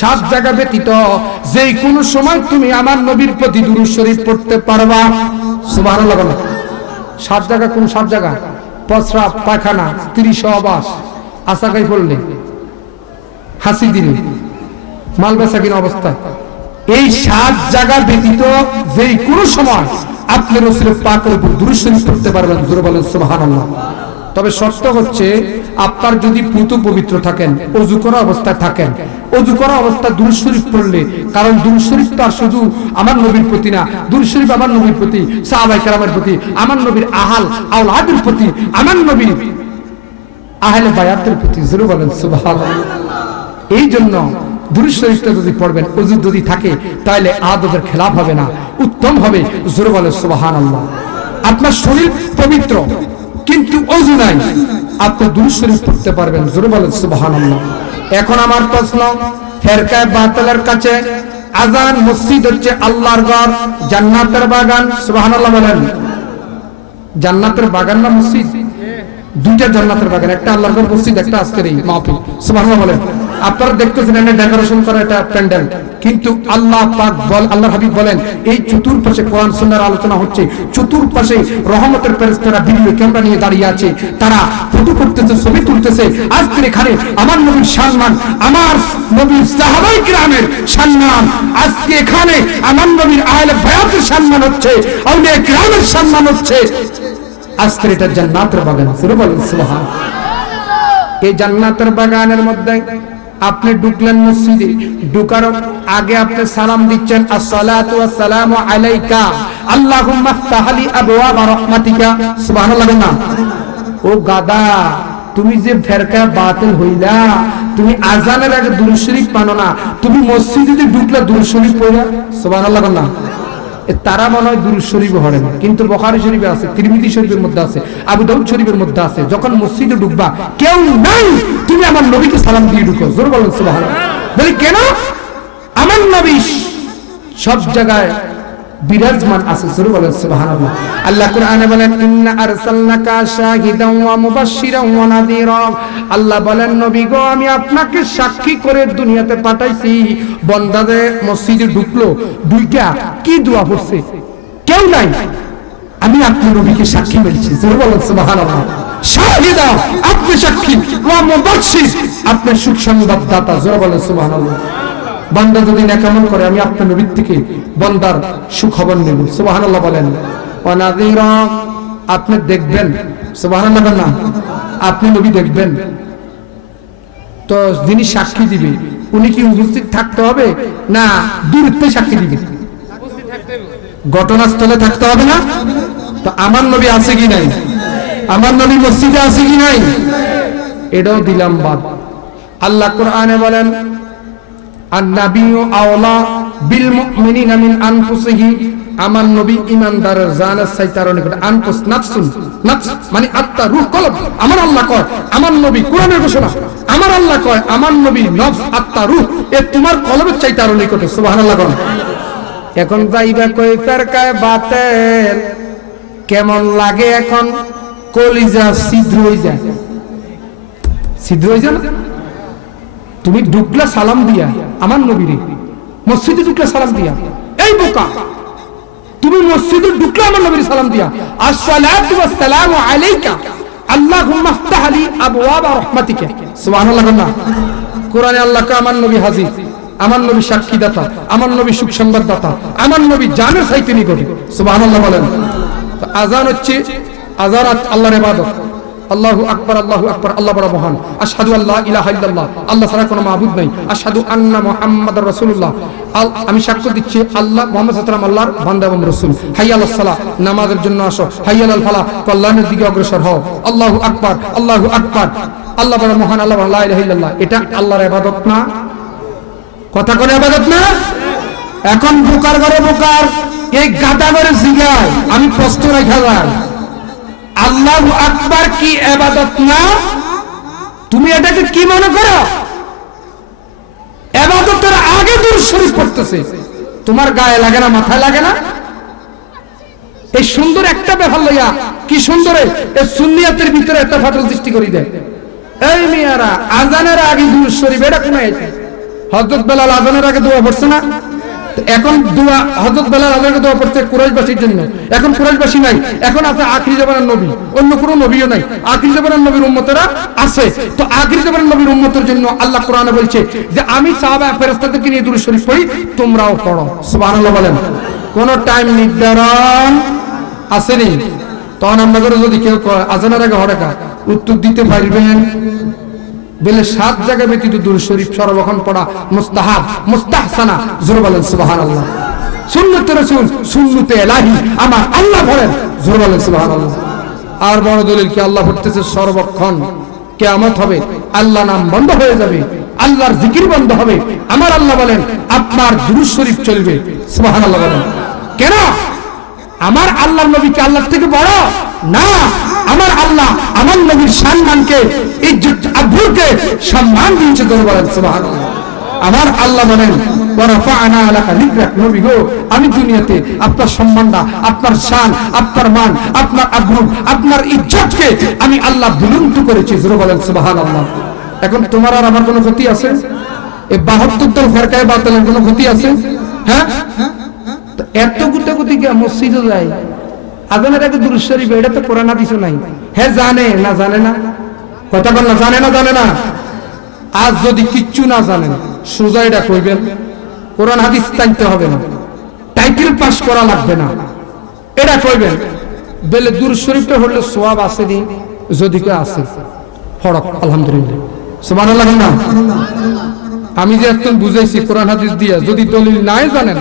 7 জায়গা ব্যতীত যে কোনো সময় তুমি আমার নবীর প্রতি দুরূদ শরীফ পড়তে পারবা। সুবহানাল্লাহ বলেন। 7 জায়গা, কোন 7 জায়গা? প্রস্রাব, পায়খানা, স্ত্রী সহবাস, আসাকাই পড়লে, হাসি দিলে, মাল বেচা কিনা অবস্থা, এই 7 জায়গা ব্যতীত যে কোনো সময় আপনি রাসূল পাকের উপর দুরূদ শরীফ পড়তে পারবেন। জোরে বলেন সুবহানাল্লাহ। তবে শর্ত হচ্ছে আপনার যদি পুত পবিত্র থাকেন, ওযু করা অবস্থায় থাকেন, ওযু করা অবস্থায় দুরূদ শরীফ পড়লে, কারণ দুরূদ শরীফ তো আর শুধু আমার নবীর প্রতি না, দুরূদ শরীফ আমার নবীর প্রতি, সাহাবায়ে কেরামের প্রতি, আমার নবীর আহাল আওলাদের প্রতি, আমার নবীর আহলে বায়াতের প্রতি। জোরে বলেন সুবহানাল্লাহ। এই জন্য দুরূদ শরীফটা যদি পড়বেন, ওযু যদি থাকে, তাহলে আদবের খেলাফ হবে না, উত্তম হবে। জোরে বলেন সুবহানাল্লাহ। আপনার শরীর পবিত্র কিন্তু ওযু নাই, আপনি দুরূদ শরীফ পড়তে পারবেন। জোরে বলেন সুবহানাল্লাহ। এখন আমার প্রশ্ন, ফেরকায়ে বাতিলের কাছে আযান মসজিদ হচ্ছে আল্লাহর ঘর, জান্নাতের বাগান। সুবহানাল্লাহ বলেন। জান্নাতের বাগান না মসজিদ? দুইটা জান্নাতের বাগান, একটা আল্লাহর ঘর মসজিদ, একটা আজকের এই মাহফিল। সুবহানাল্লাহ বলেন। আপনারা দেখতেছেন এখানে ডেকোরেশন করা এটা প্যান্ডেল, কিন্তু আল্লাহ পাক আল্লাহর হাবিব বলেন এই চতুর্পাশে কোরআন সুন্নাহর আলোচনা হচ্ছে, চতুর্পাশে রহমতের ফেরেশতারা ভিডিও ক্যামেরা নিয়ে দাঁড়িয়ে আছে, তারা ফটো করতেছে, ছবি তুলতেছে। আজকের এখানে আমার নবীর সম্মান, আমার নবীর সাহাবায়ে কিরামের সম্মান, আজকে এখানে আমার নবীর আহলে বায়াতের সম্মান হচ্ছে, আউলিয়া কিরামের সম্মান হচ্ছে। আজকের এটা জান্নাতের বাগান। জোরে বলেন সুবহানাল্লাহ। এই জান্নাতের বাগানের মধ্যে আপনি ঢুকলেন মসজিদে, ঢুকার আগে আপনি সালাম দিচ্ছেন আসসালাতু ওয়াসসালামু আলাইকা আল্লাহুম্মা ইফতাহলি আবওয়াবা রাহমাতিকা। সুবহানাল্লাহ না? ও গাদা, তুমি যে ফেরকা বাতিল হইলা, তুমি আজানের আগে দুরূদ শরীফ পানো না, তুমি মসজিদে ঢুকলা দুরূদ শরীফ পড়া। সুবহানাল্লাহ না? তারা মনে হয় দুরূদ শরীফ পড়ে না, কিন্তু বুখারী শরীফে আছে, তিরমিজি শরীফের মধ্যে আছে, আবু দাউদ শরীফের মধ্যে আছে, যখন মসজিদে ঢুকবা কেউ নাই, তুমি আমার নবীকে সালাম দিয়ে ঢুকো। জোরে বলেন সুবহানাল্লাহ। বলি কেন? আমার নবী সব জায়গায় বিরাজমান আছে। জোরে বলেন সুবহানাল্লাহ। আল্লাহ কোরআনে বলেন ইন্না আরসালনাকা শাহিদান ওয়া মুবাশশিরান ওয়া নাযীরা। আল্লাহ বলেন নবী গো আমি আপনাকে সাক্ষী করে দুনিয়াতে পাঠাইছি। বান্দাদের মসজিদে ঢুকলো, দুইটা কি দোয়া পড়ছে? কেউ নাই, আমি আপনার নবীকে সাক্ষী বলছি। জোরে বলেন সুবহানাল্লাহ। শাহিদা, আপনি সাক্ষী, ওয়া মুবাশশির, আপনি সুসংবাদদাতা। জোরে বলেন সুবহানাল্লাহ। বান্দা যদি নেকামল করে আমি আপনার নবীর থেকে বান্দার সুখবর নেব। সুবহানাল্লাহ বলেন। ওয়া নাযীরা, আপনি দেখবেন, সুবহানাল্লাহ বলেন না, আপনি নবী দেখবেন, তো যিনি সাক্ষী দিবে উনি কি উপস্থিত থাকতে হবে না দূরত্বে সাক্ষী দিবে? ঘটনাস্থলে থাকতে হবে না? তো আমার নবী আছে কি নাই? আমার নবী মসজিদে আছে কি নাই? এটাও দিলাম বাদ। আল্লাহ কোরআনে বলেন আন-নাবিয়্যু আওলা বিল মুমিনিনা মিন আনফুসিহি, আমার নবী ঈমানদারের জানের চাইতে আরো নিকট। আনফুস নাফসুন, নাফস মানে আত্মা, রূহ, কলব। আমার আল্লাহ কয় আমার নবী, কোরআনের ঘোষণা, আমার আল্লাহ কয় আমার নবী নফস, আত্মা, রূহ এ তোমার কলবের চাইতে আরো নিকটে। সুবহানাল্লাহ বলেন। এখন যাইবা কই ফেরকায়ে বাতিল, কেমন লাগে এখন? কলিজা ছিদ্র হয়ে যায়, ছিদ্র হয়ে যায় না? তুমি ঢুকলা সালাম দিয়া আমার নবীরে, মসজিদে ঢুকলা সালাম দিয়া, এই বোকা তুমি মসজিদে ঢুকলা আমার নবীর সালাম দিয়া আসসালাতু ওয়াসসালামু আলাইকা আল্লাহুম্মা ইফতাহ লি আবওয়াব রাহমাতিকা। সুবহানাল্লাহ না? কোরআনে আল্লাহ কা আমার নবী হাজির, আমার নবী সাক্ষীদাতা, আমার নবী সুখ সংবাদদাতা, আমার নবী জানের চাইতে নিকটে। সুবহানাল্লাহ বলেন। আযান হচ্ছে, আযান আল্লাহর ইবাদত। আল্লাহু আকবার, আল্লাহু আকবার, আল্লাহ বড় মহান। আশহাদু আল্লা ইলাহা ইল্লাল্লাহ, আল্লাহ ছাড়া কোনো মাবুদ নাই। আশহাদু আন্না মুহাম্মাদুর রাসূলুল্লাহ, আমি সাক্ষ্য দিচ্ছি আল্লাহ মুহাম্মদ সাল্লাল্লাহু আলাইহি ওয়াসাল্লাম আল্লাহর বান্দা এবং রাসূল। হাইয়া আলাস সালাহ, নামাজের জন্য আসো। হাইয়া আলাল ফালাহ, কল্যাণের দিকে অগ্রসর হও। আল্লাহু আকবার, আল্লাহু আকবার, আল্লাহ বড় মহান, আল্লাহ লা ইলাহা ইল্লাল্লাহ। এটা আল্লাহর ইবাদত না? কথা করে ইবাদত না? এখন বোকার ঘরে বোকার, এই গাদা ঘরে জিগায় আমি প্রশ্ন রাখা যায়, আল্লাহু আকবার কি ইবাদত না? তুমি এটাকে কি মনে করো? ইবাদতের আগে দুরূদ শরীফ পড়তেছে, তোমার গায়ে লাগে না, মাথায় লাগে না? এই সুন্দর একটা ব্যাপার লইয়া কি সুন্দর এই সুন্নিয়াতের ভিতরে একটা ফাটল সৃষ্টি করে দেয়। এই মিয়ারা আজানের আগে দুরূদ শরীফ, এটা কোন আয়াত? হযরত বেলাল আজানের আগে দোয়া পড়ছে না? এখন দোয়া হযরত বেলাল আজানের দোয়া পড়ছে কুরাইশবাসীর জন্য। এখন কুরাইশবাসী নাই, এখন আছে আখিরি জামানার নবী, অন্য কোনো নবীও নাই, আখিরি জামানার নবীর উম্মতেরা আছে। তো আখিরি জামানার নবীর উম্মতের জন্য আল্লাহ কোরআনে বলছে যে আমি সাহাবা ফেরেশতাদেরকে নিয়ে দুরূদ শরীফ পড়ি, তোমরাও পড়ো। সুবহানাল্লাহ বলেন। কোন টাইম নির্ধারণ আসেনি। তখন আমরা করে যদি কেউ আজানের আগে হরেকা উত্তর দিতে পারবেন বলে 7 জায়গায় ব্যতীত দুরূদ শরীফ সর্বক্ষণ পড়া মুস্তাহাব, মুস্তাহসানা। জোরে বলেন সুবহানাল্লাহ। সুন্নতে রাসূল, সুন্নতে ইলাহি আমার আল্লাহ বলেন, জোরে বলেন সুবহানাল্লাহ। আর বড় দলিল কি? আল্লাহ পড়তেছে সর্বক্ষণ, কিয়ামত হবে আল্লাহ নাম বন্ধ হয়ে যাবে, আল্লাহর জিকির বন্ধ হবে। আমার আল্লাহ বলেন আপনার দুরূদ শরীফ চলবে। সুবহানাল্লাহ বলেন। কেন? আমার আল্লাহর নবী কি আল্লাহর থেকে বড়? না, আমার আল্লাহ আমার নবীর সম্মানকে, ইজ্জত আবরুকে সম্মান দিয়েছে। জোরে বলেন সুবহানাল্লাহ। আমার আল্লাহ বলেন ওয়ারাফা'না লাকা যিকরাক, নবী গো আমি দুনিয়াতে আপনার সম্মানটা, আপনার শান, আপনার মান, আপনার আবরু, আপনার ইজ্জতকে আমি আল্লাহ বুলন্দ করেছি। জোরে বলেন সুবহানাল্লাহ। এখন তোমার আর আমার কোনো ক্ষতি আছে? এই 72 দল ফেরকায়ে বাতিলের কোনো ক্ষতি আছে? হ্যাঁ, তো এত গুতাগুতি কি মসজিদে যায় আজানের আগে দুরূদ শরীফ, এটা তো কোরআন হাদিসে নাই। হ্যাঁ জানে না, জানে না, কথা বল না, জানে না, জানে না। আজ যদি কিচ্ছু না জানেন সোজা এটা কইবেন, কোরআন হাদিস জানতে হবে না, টাইটেল পাস করা লাগবে না, এটা কইবেন বলে দুরূদ শরীফটা হলে সওয়াব আছে নি? যদি কে আছে ফরক আলহামদুলিল্লাহ। সুবহানাল্লাহ না? আমি যে একদম বুঝাইছি কোরআন হাদিস দিয়া, যদি দলিল নাই জানেন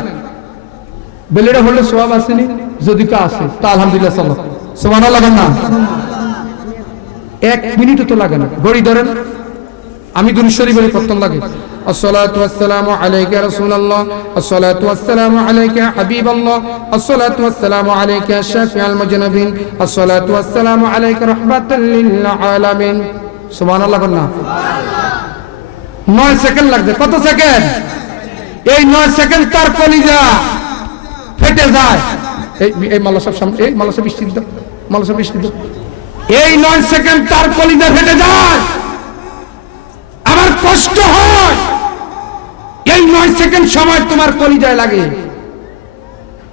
বলে এটা হলে সওয়াব আছে নি? যদি কে আছে তা আলহামদুলিল্লাহ। সুবহানাল্লাহ না? 1 মিনিটও তো লাগে না। ঘড়ি ধরেন, আমি দুরূদ শরীফের প্রথম লাগে আসসালাতু ওয়াসসালামু আলাইকা ইয়া রাসূলুল্লাহ, আসসালাতু ওয়াসসালামু আলাইকা ইয়া হাবিবাল্লাহ, আসসালাতু ওয়াসসালামু আলাইকা ইয়া শাফিআল মুজনাবিন, আসসালাতু ওয়াসসালামু আলাইকা রাহমাতাল লিল আলামিন। সুবহানাল্লাহ না? 9 সেকেন্ড লাগবে। কত সেকেন্ড? এই 9 সেকেন্ড তার কলিজা ফেটে যায়। এই মালা সব সামনে, এই মালা সব বৃষ্টি দাও, মালা সব বৃষ্টি দাও। এই 9 সেকেন্ড তার কলিজা ফেটে যায়, আমার কষ্ট হয়। এই 9 সেকেন্ড সময় তোমার কলিজায় লাগে।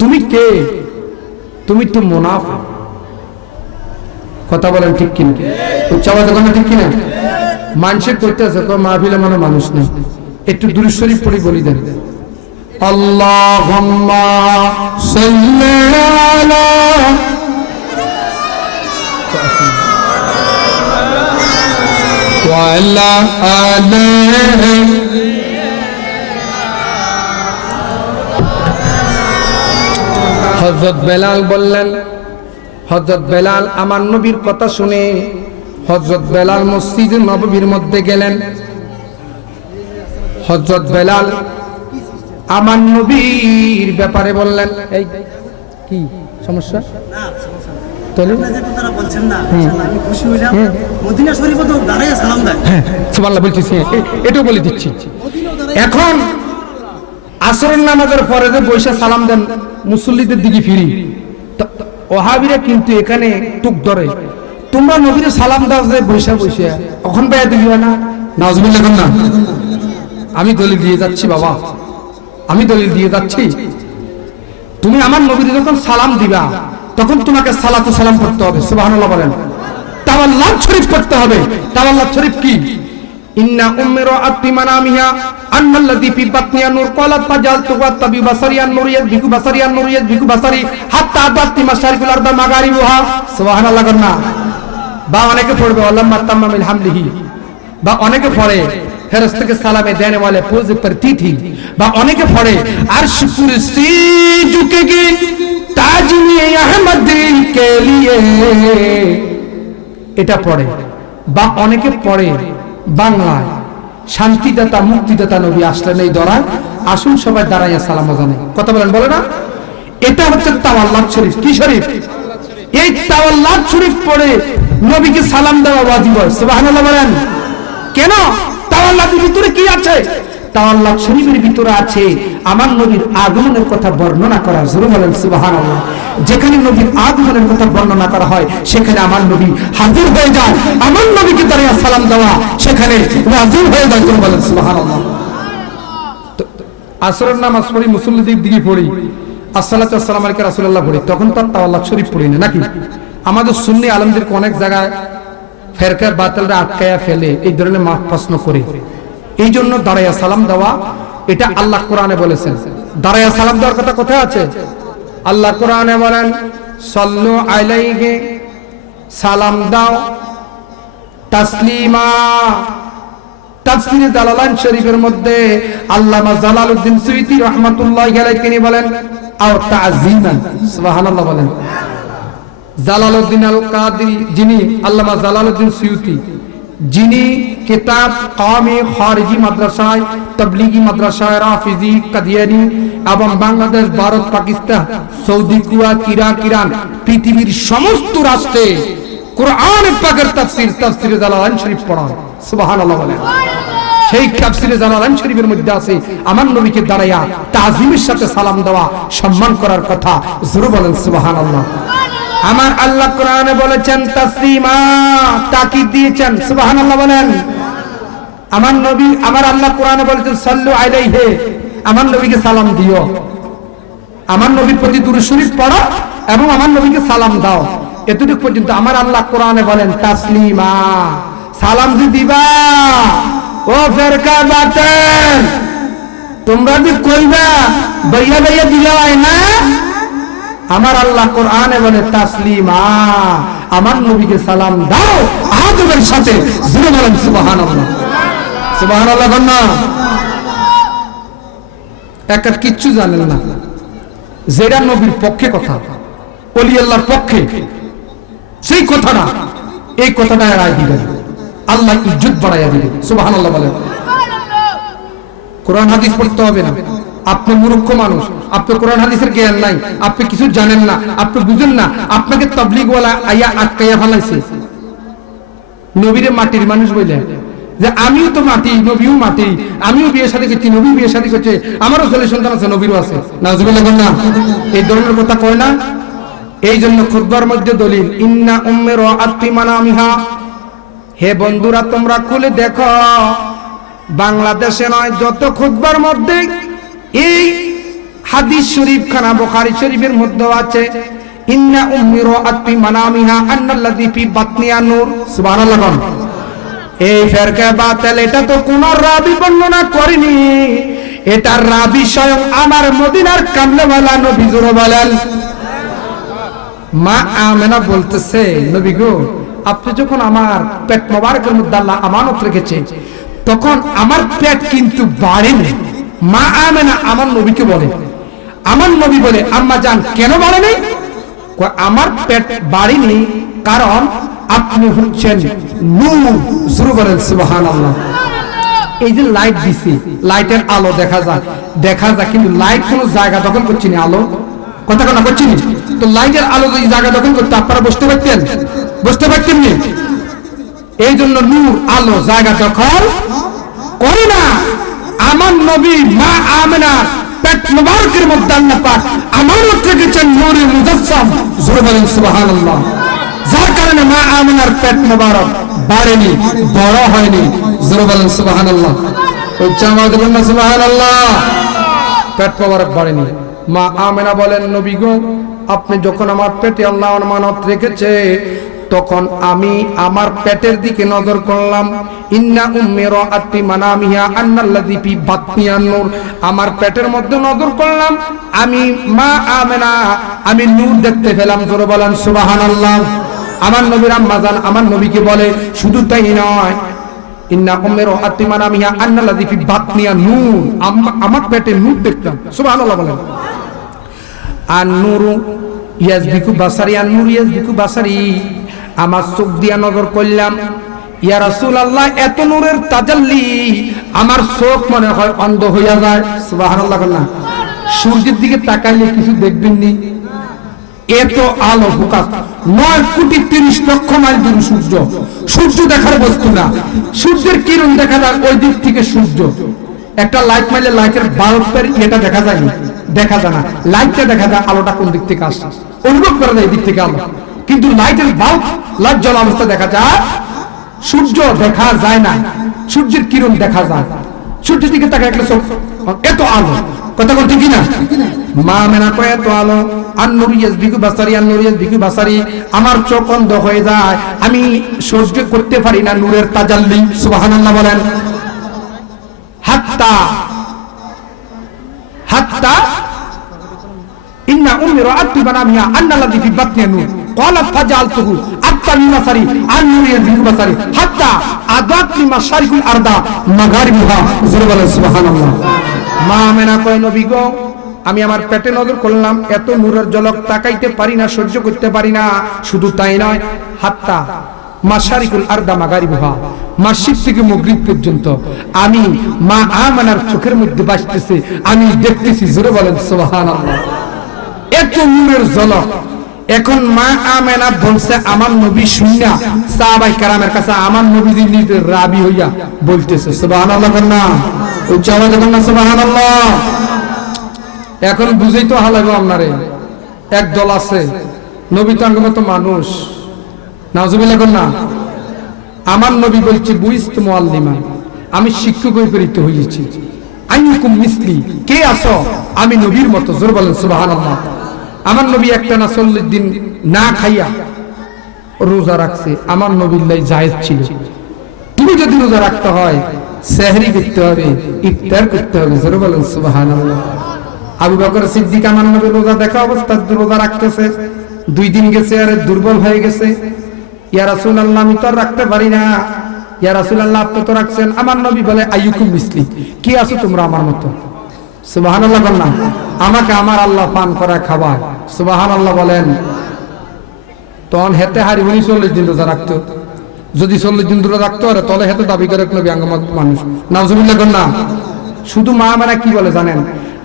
তুমি কে? তুমি তো মুনাফিক। কথা বলেন ঠিক কিনা? উচ্চ আওয়াজে কথা ঠিক কিনা? মানুষে করতেছে তো মাহফিলে মানুষ নেই, একটু দুরূদ শরীফ পড়ে বলি দেন। আল্লাহুম্মা সাল্লি আলা ওয়া আলা আলিহি। হযরত বেলাল বললেন, হযরত বেলাল আমার নবীর কথা শুনে হযরত বেলাল মসজিদে নববীর মধ্যে গেলেন। হযরত বেলাল আমার নবীর ব্যাপারে বললেন, এই কি সমস্যা? তাহলে যে কথাটা বলছেন না, ইনশাআল্লাহ আমি খুশি হইলাম। মদিনা শরীফে তো দাঁড়ায় সালাম দেয়। হ্যাঁ সুবহানাল্লাহ বলতেছি, এটাও বলে দিচ্ছি। এখন আসরের নামাজের পরে যে বৈশা সালাম দেন মুসল্লিদের দিকে ফিরি, ওহাবিরা কিন্তু এখানে টুক ধরে, তোমরা নবীর সালাম দাও যে বৈশা বৈশা, কখন বাইয়া দিবে না? নাউজুবিল্লাহ কোন না। আমি দলিল দিয়ে যাচ্ছি বাবা, আমি দলিল দিয়ে যাচ্ছি। তুমি আমার নবীর যখন সালাম দিবা তখন তোমাকে সালাতু সালাম করতে হবে। সুবহানাল্লাহ বলেন। তাওয়াল্লাত শরীফ করতে হবে। তাওয়াল্লাত শরীফ কি? ইন্না উম্মিরা আতি মানামিহা আন্নাল্লাযী ফি বাতনিয়া নূর ক্বালাত ফাজালতু ওয়া তাবি বাসারিয়ান নূরিয়াত বিকু বাসারিয়ান নূরিয়াত বিকু বাসারি হাত্তা আদাতি মাশারিকুল আরদ মাগারিবুহা। সুবহানাল্লাহ করনা। বা অনেকে পড়বে আল্লাহুম্মা তাম্মামিল হামলিহি, বা অনেকে পড়ে ফেরেশতা के सलामे देने वाले पोज करती थी, বা অনেকে পড়ে अर्श कुर्सी झुकेगी ताजमी अहमद के लिए, এটা পড়ে। বা অনেকে পড়ে বাংলায় শান্তিদাতা মুক্তিদাতা নবী আসলেন এই দরায়, আসুন সবাই দাঁড়াইয়া সালাম জানাই। কথা বলেন, বলে না? এটা হচ্ছে তাওয়াল্লাত শরীফ। কি শরীফ? এই তাওয়াল্লাত শরীফ পড়ে নবীকে সালাম দেওয়া ওয়াজিব হয়। সুবহানাল্লাহ বলেন। কেন? তাওয়াল্লাতের ভিতরে কি আছে? তাওয়াল্লাত শরীফের ভিতরে আছে আমার নবীর আগমনের কথা বর্ণনা করা। জোরে বলেন সুবহানাল্লাহ। যেখানে নবীর আগমনের কথা বর্ণনা করা হয় সেখানে আমার নবী হাজির হয়ে যায়। আমার নবীকে দাঁড়িয়ে সালাম দেওয়া সেখানে ওয়াজিব হয়ে যায়। জোরে বলেন সুবহানাল্লাহ। আসরের নামাজ পড়ি, মুসল্লিদের দিকে পড়ি, আসসালাতু ওয়াসসালামু আলাইকা রাসূলুল্লাহ পড়ি, তখন তো তাওয়াল্লাত শরীফ পড়ি না নাকি? আমাদের সুন্নি আলেমদেরকে অনেক জায়গায় ফেরকা বাতিলরা আটকায়া ফেলে, এই ধরনের মাফ প্রশ্ন করে। এই জন্য দাঁড়াইয়া সালাম দেওয়া এটা আল্লাহ কোরআনে বলেছেন। দাঁড়াইয়া সালাম দেওয়ার কথা কোথায় আছে? আল্লাহ কোরআনে বলেন সাল্লু আলাইহি, সালাম দাও তাসলিমা। তাফসীরে জালালাইন শরীফের মধ্যে আল্লামা জালালউদ্দিন সুয়ুতী রাহমাতুল্লাহি আলাইহি তিনি বলেন আও তা'যীমান। সুবহানাল্লাহ বলেন। জালালউদ্দিন আল কাদরি, যিনি আল্লামা জালালউদ্দিন সুয়ুতী, যিনি কিতাব কওমি খারিজি মাদ্রাসায়, তাবলীগী মাদ্রাসায়, রাফিজি, কাদিয়ানী এবং Bangladesh, Bharat, Pakistan, Saudi, Kuwait, Iraq, Iran, পৃথিবীর সমস্ত রাষ্ট্রে কোরআন পাকের তাফসীর, তাফসীরে জালালাইন শরীফ পড়ান। সুবহানাল্লাহ বলেন। সেই তাফসীরে জালালাইন শরীফের মধ্যে আছে আমার নবীকে দাঁড়াইয়া তাজিমের সাথে সালাম দেওয়া, সম্মান করার কথা। জোরে বলেন সুবহানাল্লাহ। আমার আল্লাহ কোরআনে বলেছেন তাসলিমা, তাকিদ দিয়েছেন। সুবহানাল্লাহ বলেন। আমার নবী, আমার আল্লাহ কোরআনে বলেছেন সাল্লু আলাইহি, আমার নবীকে সালাম দিও। আমার নবীর প্রতি দুরূদ শরীফ পড়ো এবং আমার নবীকে সালাম দাও। এতটুকু পর্যন্ত আমার আল্লাহ কোরআনে বলেন তাসলিমা, সালাম দিবা। ও ফেরকা বাতেন, তোমরা কি কইবা ভাইয়া ভাইয়া দিলাই না? আমার আল্লাহ কোরআনে বলে তাসলিমা, আমার নবীকে সালাম দাও আদবের সাথে। জোরে বলেন সুবহানাল্লাহ। সুবহানাল্লাহ বলেন না। একটা কিচ্ছু জানেন না, যেটা নবীর পক্ষে কথা, ওলি আল্লাহর পক্ষে, সেই কথাটা, এই কথাটা রায় দিবেন, আল্লাহ ইজ্জত বাড়াইয়া দিবেন। সুবহানাল্লাহ বলেন। কোরআন হাদিস পড়তে হবে না। আপনি মূর্খ মানুষ, আপনি কোরআন হাদিসের জ্ঞান নাই, আপনি কিছু জানেন না, আপনি বুঝেন না, আপনাকে তাবলীগওয়ালা আইয়া আটকাইয়া ফেলাইছে। নবীরে মাটির মানুষ বলে যে আমিও তো মাটি, নবীও মাটি, আমিও বিয়ে শাদী করছি, নবী বিয়ে শাদী করছে, আমারও ছেলে সন্তান আছে, নবীরও আছে। নাউজুবিল্লাহ না, এই ধরনের কথা কয় না। এই জন্য খুতবার মধ্যে দলিল ইন্না উম্মিরা আতি মানামিহা। হে বন্ধুরা, তোমরা খুলে দেখো, বাংলাদেশে নয়, যত খুতবার মধ্যে এই হাদিস শরীফ খানা বুখারী শরীফের মধ্যে আছে ইন্না উম্মিরা আতি মানামিহা আন্নাল্লাযী ফি বাতনিয়া নূর। সুবহানাল্লাহ। এই ফেরকা বাতিল এটা তো কোন রাবী বর্ণনা করেনি, এটা রাবী স্বয়ং আমার মদিনার কামলেওয়ালা নবী জোরে বলেন। মা আমেনা বলতেছে, নবী গো আপনি যখন আমার পেট মোবারকের মধ্যে আল্লাহ আমানত রেখেছে তখন আমার পেট কিন্তু বাড়েনি। মা আমেনা আমার নবীকে বলে, আমার নবী বলে আম্মা জান কেন বাড়েনি? আমার পেট বাড়েনি কারণ আপনি হচ্ছেন নূর। জোরে বলেন সুবহানাল্লাহ। এই যে লাইট দিছি, লাইটের আলো দেখা যায় কিন্তু লাইট কোন জায়গা দখল করছে না। আলো কথা কেন করছি না? তো লাইটের আলো যদি জায়গা দখল করতে আপনারা বসতে পারতেন না। এই জন্য নূর আলো জায়গা দখল করে না। আমার নবী মা আমেনা পেট মুবারকের মধ্যে আল্লাহ পাক আমানত রেখেছেন নূরে মুজাসসাম। জোরে বলেন সুবহানাল্লাহ। যার কারণে মা আমেনার পেট মুবারক বাড়েনি, বড় হয়নি। জোরে বলেন সুবহানাল্লাহ। উচ্চারণ করুন সুবহানাল্লাহ। পেট মুবারক বাড়েনি। মা আমেনা বলেন, নবী গো আপনি যখন আমার পেটে আল্লাহ আমানত রেখেছে তখন আমি আমার পেটের দিকে নজর করলাম। ইন্না উম্মি রাআতি মানামিহা আন্নাল্লাযী ফি বাতনিহা নূর। আমার পেটের মধ্যে নজর করলাম, আমি মা আমেনা আমি নূর দেখতে পেলাম। জোরে বলেন সুবহানাল্লাহ। আমার নবীর আম্মা জান আমার নবীকে বলে, শুধু তাই নয়, ইন্না উম্মি রাআতি মানামিহা আন্নাল্লাযী ফি বাতনিহা নূর। আমার পেটে নূর দেখলাম। সুবহানাল্লাহ বলেন। আর নূরু ইয়াজবিকু বাসারি, আর নূর ইয়াজবিকু বাসারি। আমার চোখ দিয়া নজর করলাম, ইয়া রাসূলুল্লাহ এত নূরের তাজাল্লি আমার চোখ মনে হয় অন্ধ হইয়া যায়। সুবহানাল্লাহ বলেন। সূর্যের দিকে তাকাইলে কিছু দেখবেন নি, এত আলো ফোকাস। 9,30,00,000 মাইল দূর সূর্য দেখার বস্তু না। সূর্যের কিরণ দেখা যায় ওই দিক থেকে সূর্য। একটা লাইট মাইলে লাইটের বাল্বের এটা দেখা যায় না, লাইটটা দেখা যায় আলোটা কোন দিক থেকে আসছে, অনুভব করা যায় এই দিক থেকে আলো। কিন্তু লাইটের বাল্ব লাইট জ্বলা অবস্থা দেখা যায়, সূর্য দেখা যায় না, সূর্যের কিরণ দেখা যায়। সূর্যের দিকে তাকায় একটা চোখ, এত আলো। কথা বল ঠিক না? মা মেনা কয় এত আলো। আন-নূর ইয়াজবিকু বাসারি, আন-নূর ইয়াজবিকু বাসারি। আমার চোখ অন্ধ হয়ে যায়, আমি সহ্য করতে পারি না নূরের তাজাল্লি। সুবহানাল্লাহ বলেন। হাত্তা ইন্না উম্মি রাআতি বানামিহা আন্নাল্লাযী ফি বাতনিহা নূর ক্বালাত ফাজআলতুহু আত্তামি মাসারি আন-নূর ইয়াজবিকু বাসারি হাত্তা আদাতনি মাশারিকুল আরদা মাগারিবুহা। জোরে বলেন সুবহানাল্লাহ। মা আমেনা কয়, নবী গো আমি আমার পেটে নজর করলাম, এত নূরের ঝলক তাকাইতে পারি না, সহ্য করতে পারি না। শুধু তাই নয়, হাত্তা মাশারিকুল আরদা মাগারিবুহা, মাশরিক থেকে মাগরিব পর্যন্ত আমি মা আমেনার চোখের মধ্যে বাসতেছে, আমি দেখতেছি। জোরে বলেন সুবহানাল্লাহ। এত নূরের ঝলক। এখন মা আমেনা বলছে আমার নবী শুনিয়া সাহাবায়ে কেরামের কাছে আমার নবীজি নিজে রাবী হইয়া বলতেছে। সুবহানাল্লাহ না উচ্চ আওয়াজে বলুন সুবহানাল্লাহ। এখন বুঝেই তো হালাগো আপনারে। এক দল আছে নবী তো আঙ্গের মতো মানুষ, নাউজুবিল্লাহ না। আমার নবী বলছে বুইস্তু মুআল্লিমা, আমি শিক্ষক হয়ে প্রেরিত হয়েছি। আইয়ুকুম মিসলি, কে আছো আমি নবীর মতো। জোরে বলেন সুবহানাল্লাহ। আমার নবী একটা না 40 দিন না খাইয়া রোজা রাখছে, আমার নবীর লাই জায়েজ ছিল। তুমি যদি রোজা রাখতে হয় সেহরি করতে হবে, ইফতার করতে হবে। জোরে বলেন সুবহানাল্লাহ। আবু বকর সিদ্দিক আমার নবীর রোজা দেখা অবস্থায় রোজা রাখতেছে, 2 দিন গেছে আর দুর্বল হয়ে গেছে। ইয়া রাসূলুল্লাহ আমি তো রাখতে পারি না। ইয়া রাসূলুল্লাহ আপনি তো রাখছেন। আমার নবী বলে আইয়ুকুম মিসলি, কি আছো তোমরা আমার মতো। সুবহানাল্লাহ বলেন। আমাকে আমার আল্লাহ পান করা খাবার। সুবহানাল্লাহ বলেন। তখন হেতে হারি উনি 40 দিন রোজা রাখতো। যদি 40 দিন রোজা রাখতো আর তলে হেতে দাবি করে নবী আঙ্গমত মানুষ। নাউজুবিল্লাহ না। শুধু মা আমারা কি বলে জানেন,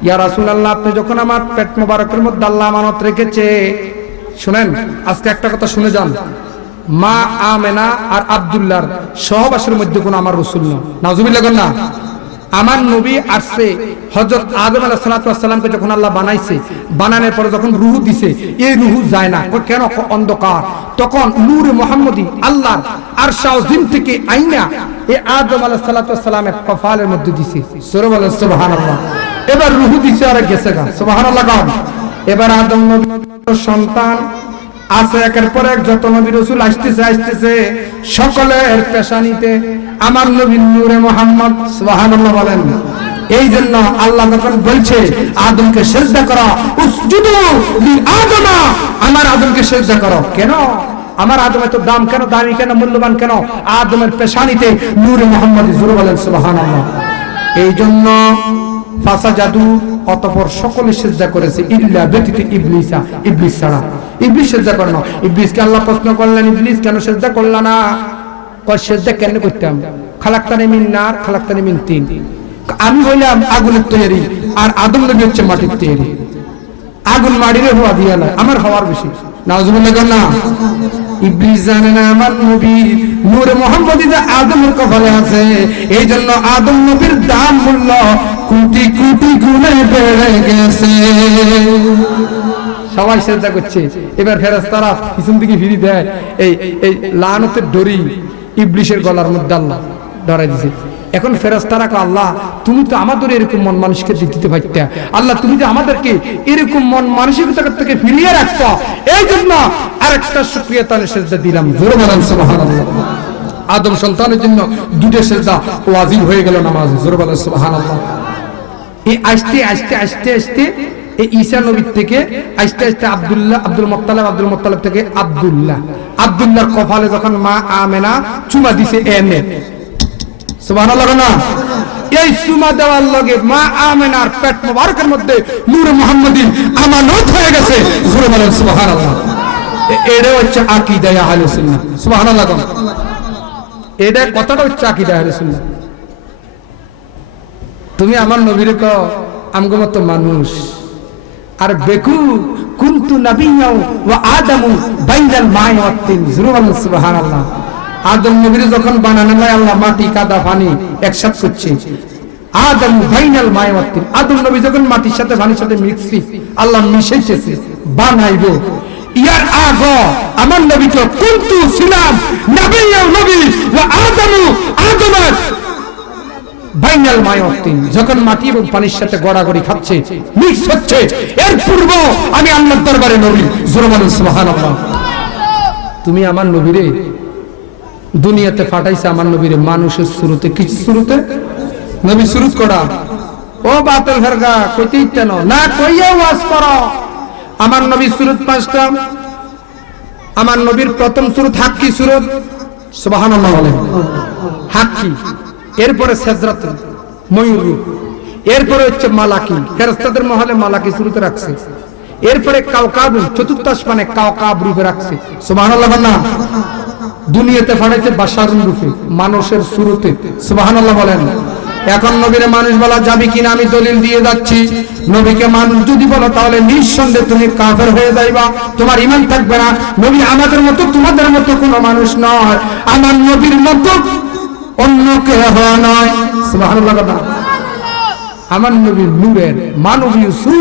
ইয়া রাসূলুল্লাহ আপনি যখন আমার পেট মোবারকের মধ্যে আল্লাহ আমানত রেখেছে, শুনেন আজকে একটা কথা শুনে যান, মা আমেনা আর আব্দুল্লাহর সহবাসের মধ্যে কোন আমার রাসূল না। নাউজুবিল্লাহ না। আমার নবী আসছে হযরত আদম আলাইহিস সালাতু ওয়াস সালামকে যখন আল্লাহ বানাইছে, বানানোর পরে যখন রূহ দিছে, এই রূহ যায় না। কেন? অন্ধকার। তখন নূরে মুহাম্মদী আল্লাহর আরশ আজিম থেকে আইনা এই আদম আলাইহিস সালাতু ওয়াস সালামের কপালের মধ্যে দিছে। সূরা বলেন সুবহানাল্লাহ। এবার রূহ দিছে আর গেছে গা। সুবহানাল্লাহ। এবার আদম নবীর সন্তান আছে একের পর এক যত নবী রাসূল আসতেছে সকলের পেশানিতে আমার নবী নূরে মুহাম্মদ সুবহানাল্লাহ বলেন। এই জন্য আল্লাহ যখন বলছে আদমকে সিজদা করো, উসজুদু লিআদমা, আমার আদমকে সিজদা করো। কেন আমার আদম এত দাম কেন, দামি কেন, মূল্যবান কেন? আদমের পেশানিতে নূরে মুহাম্মদ জুড়ে বলেন সুবহানাল্লাহ। এই জন্য ফাসাজাদু, অতঃপর সকলে সিজদা করেছে ইল্লা ব্যতীত ইবলিসা, ইবলিস ছাড়া। ইবলিস সিজদা করে না। ইবলিসকে আল্লাহ প্রশ্ন করলেন, ইবলিস কেন সিজদা করলা না? কয় সিজদা কেন করতাম? খালাকতানি মিন নার খালাকতানি মিন তিন, আমি হইলাম আগুনের তৈরি আর আদম নবী হচ্ছে মাটির তৈরি। আগুন মাটিরে হওয়া দিয়া না, আমার হওয়ার বেশি। নাউজুবিল্লাহ কর না। ইবলিস জানে না আমার নবী নূরে মুহাম্মদ আদমের কপালে আছে। এই জন্য আদম নবীর দাম মূল্য কোটি কোটি গুণে বেড়ে গেছে। সবাই সিজদা করছে। এবার ফেরেশতারা পিছন থেকে ফিরি দেয়, এই এই লানতের দড়ি ইবলিসের গলার মধ্যে আল্লাহ ধরাই দিয়েছে। এখন ফেরেশতারা কয়, আল্লাহ তুমি তো আমাদের এরকম মন মানুষকে দিতে পারতে, আল্লাহ তুমি যে আমাদেরকে এরকম মন মানসিকতা থেকে ফিরিয়ে রাখছো, এই জন্য আরেকটা শুকরিয়া তাহলে সিজদা দিলাম। জোরে বলেন সুবহানাল্লাহ। আদম সন্তানের জন্য দুটো সিজদা ওয়াজিব হয়ে গেল নামাজ। জোরে বলেন সুবহানাল্লাহ। এই আস্তে আস্তে আস্তে আস্তে এই ঈসা নবীর থেকে আস্তে আস্তে আব্দুল মুত্তালিব থেকে আব্দুল্লাহর কপালে যখন মা আমেনা চুমা দিছে এনে, সুবহানাল্লাহ না। এই চুমা দেওয়ার লগে মা আমেনার পেট মোবারকের মধ্যে নূরে মুহাম্মদী আমানত হয়ে গেছে। জোরে বলেন সুবহানাল্লাহ। এটা হচ্ছে আকীদা আহলে সুন্নাহ। সুবহানাল্লাহ। এটা কথাটা হচ্ছে আকীদা আহলে সুন্নাহ। তুমি আমার নবীর কও আমগো মত মানুষ, আর বেকু কুনতু নাবিয়্যাও ওয়া আদামু বাইনাল মা'i ওয়াত তিন। জোরে বলেন সুবহানাল্লাহ। আদম নবীর যখন বানানো হয় আল্লাহ মাটি কাদা পানি একসাথে করছে, আদম বাইনাল মা'i ওয়াত তিন, আদম নবী যখন মাটির সাথে পানির সাথে মিক্সি আল্লাহ মিশাইতেছে বানাইবো, ইয়ার আগে আমার নবী তো কুনতু ছিলাম নাবিয়্যাও নবী ওয়া আদামু আদমাত বাইনাল মা'i ওয়াত তিন, যখন মাটি এবং পানির সাথে গড়াগড়ি খাচ্ছে মিক্স হচ্ছে, এর পূর্ব আমি আল্লাহর দরবারে নবী। জোরে বলেন সুবহানাল্লাহ। তুমি আমার নবীরে দুনিয়াতে পাঠাইছে, আমার নবীরে মানুষের শুরুতে কিছু শুরুতে নবী শুরুত করা। ও বাতিল ফেরকা কইতে ইচ্ছানো না, কইয়া ওয়াজ করো। আমার নবীর শুরুত পাঁচটা। আমার নবীর প্রথম শুরুত হাক্কি শুরুত। সুবহানাল্লাহ বলেন। হাক্কি, এরপরে সেজরাত ময়ূর রূপ, এরপরে হচ্ছে মালাকি, ফেরেশতাদের মহলে মালাকি শুরুতে রাখছে, এরপরে কাওকাব চতুর্থ আসমানে কাওকাব রূপে রাখছে। সুবহানাল্লাহ না। দুনিয়াতে পাঠাইছে বাশারুন রূপে মানুষের শুরুতে। সুবহানাল্লাহ বলেন। এখন নবীরে মানুষ বলা যাবে কিনা আমি দলিল দিয়ে যাচ্ছি। নবীকে মানুষ যদি বলো তাহলে নিঃসন্দেহে তুমি কাফের হয়ে যাইবা, তোমার ঈমান থাকবে না। নবী আমাদের মতো তোমাদের মতো কোনো মানুষ নয়, আমার নবীর মতো অন্য কেউ নয়। সুবহানাল্লাহ। আমার নবী নূরের মানবীয় সুর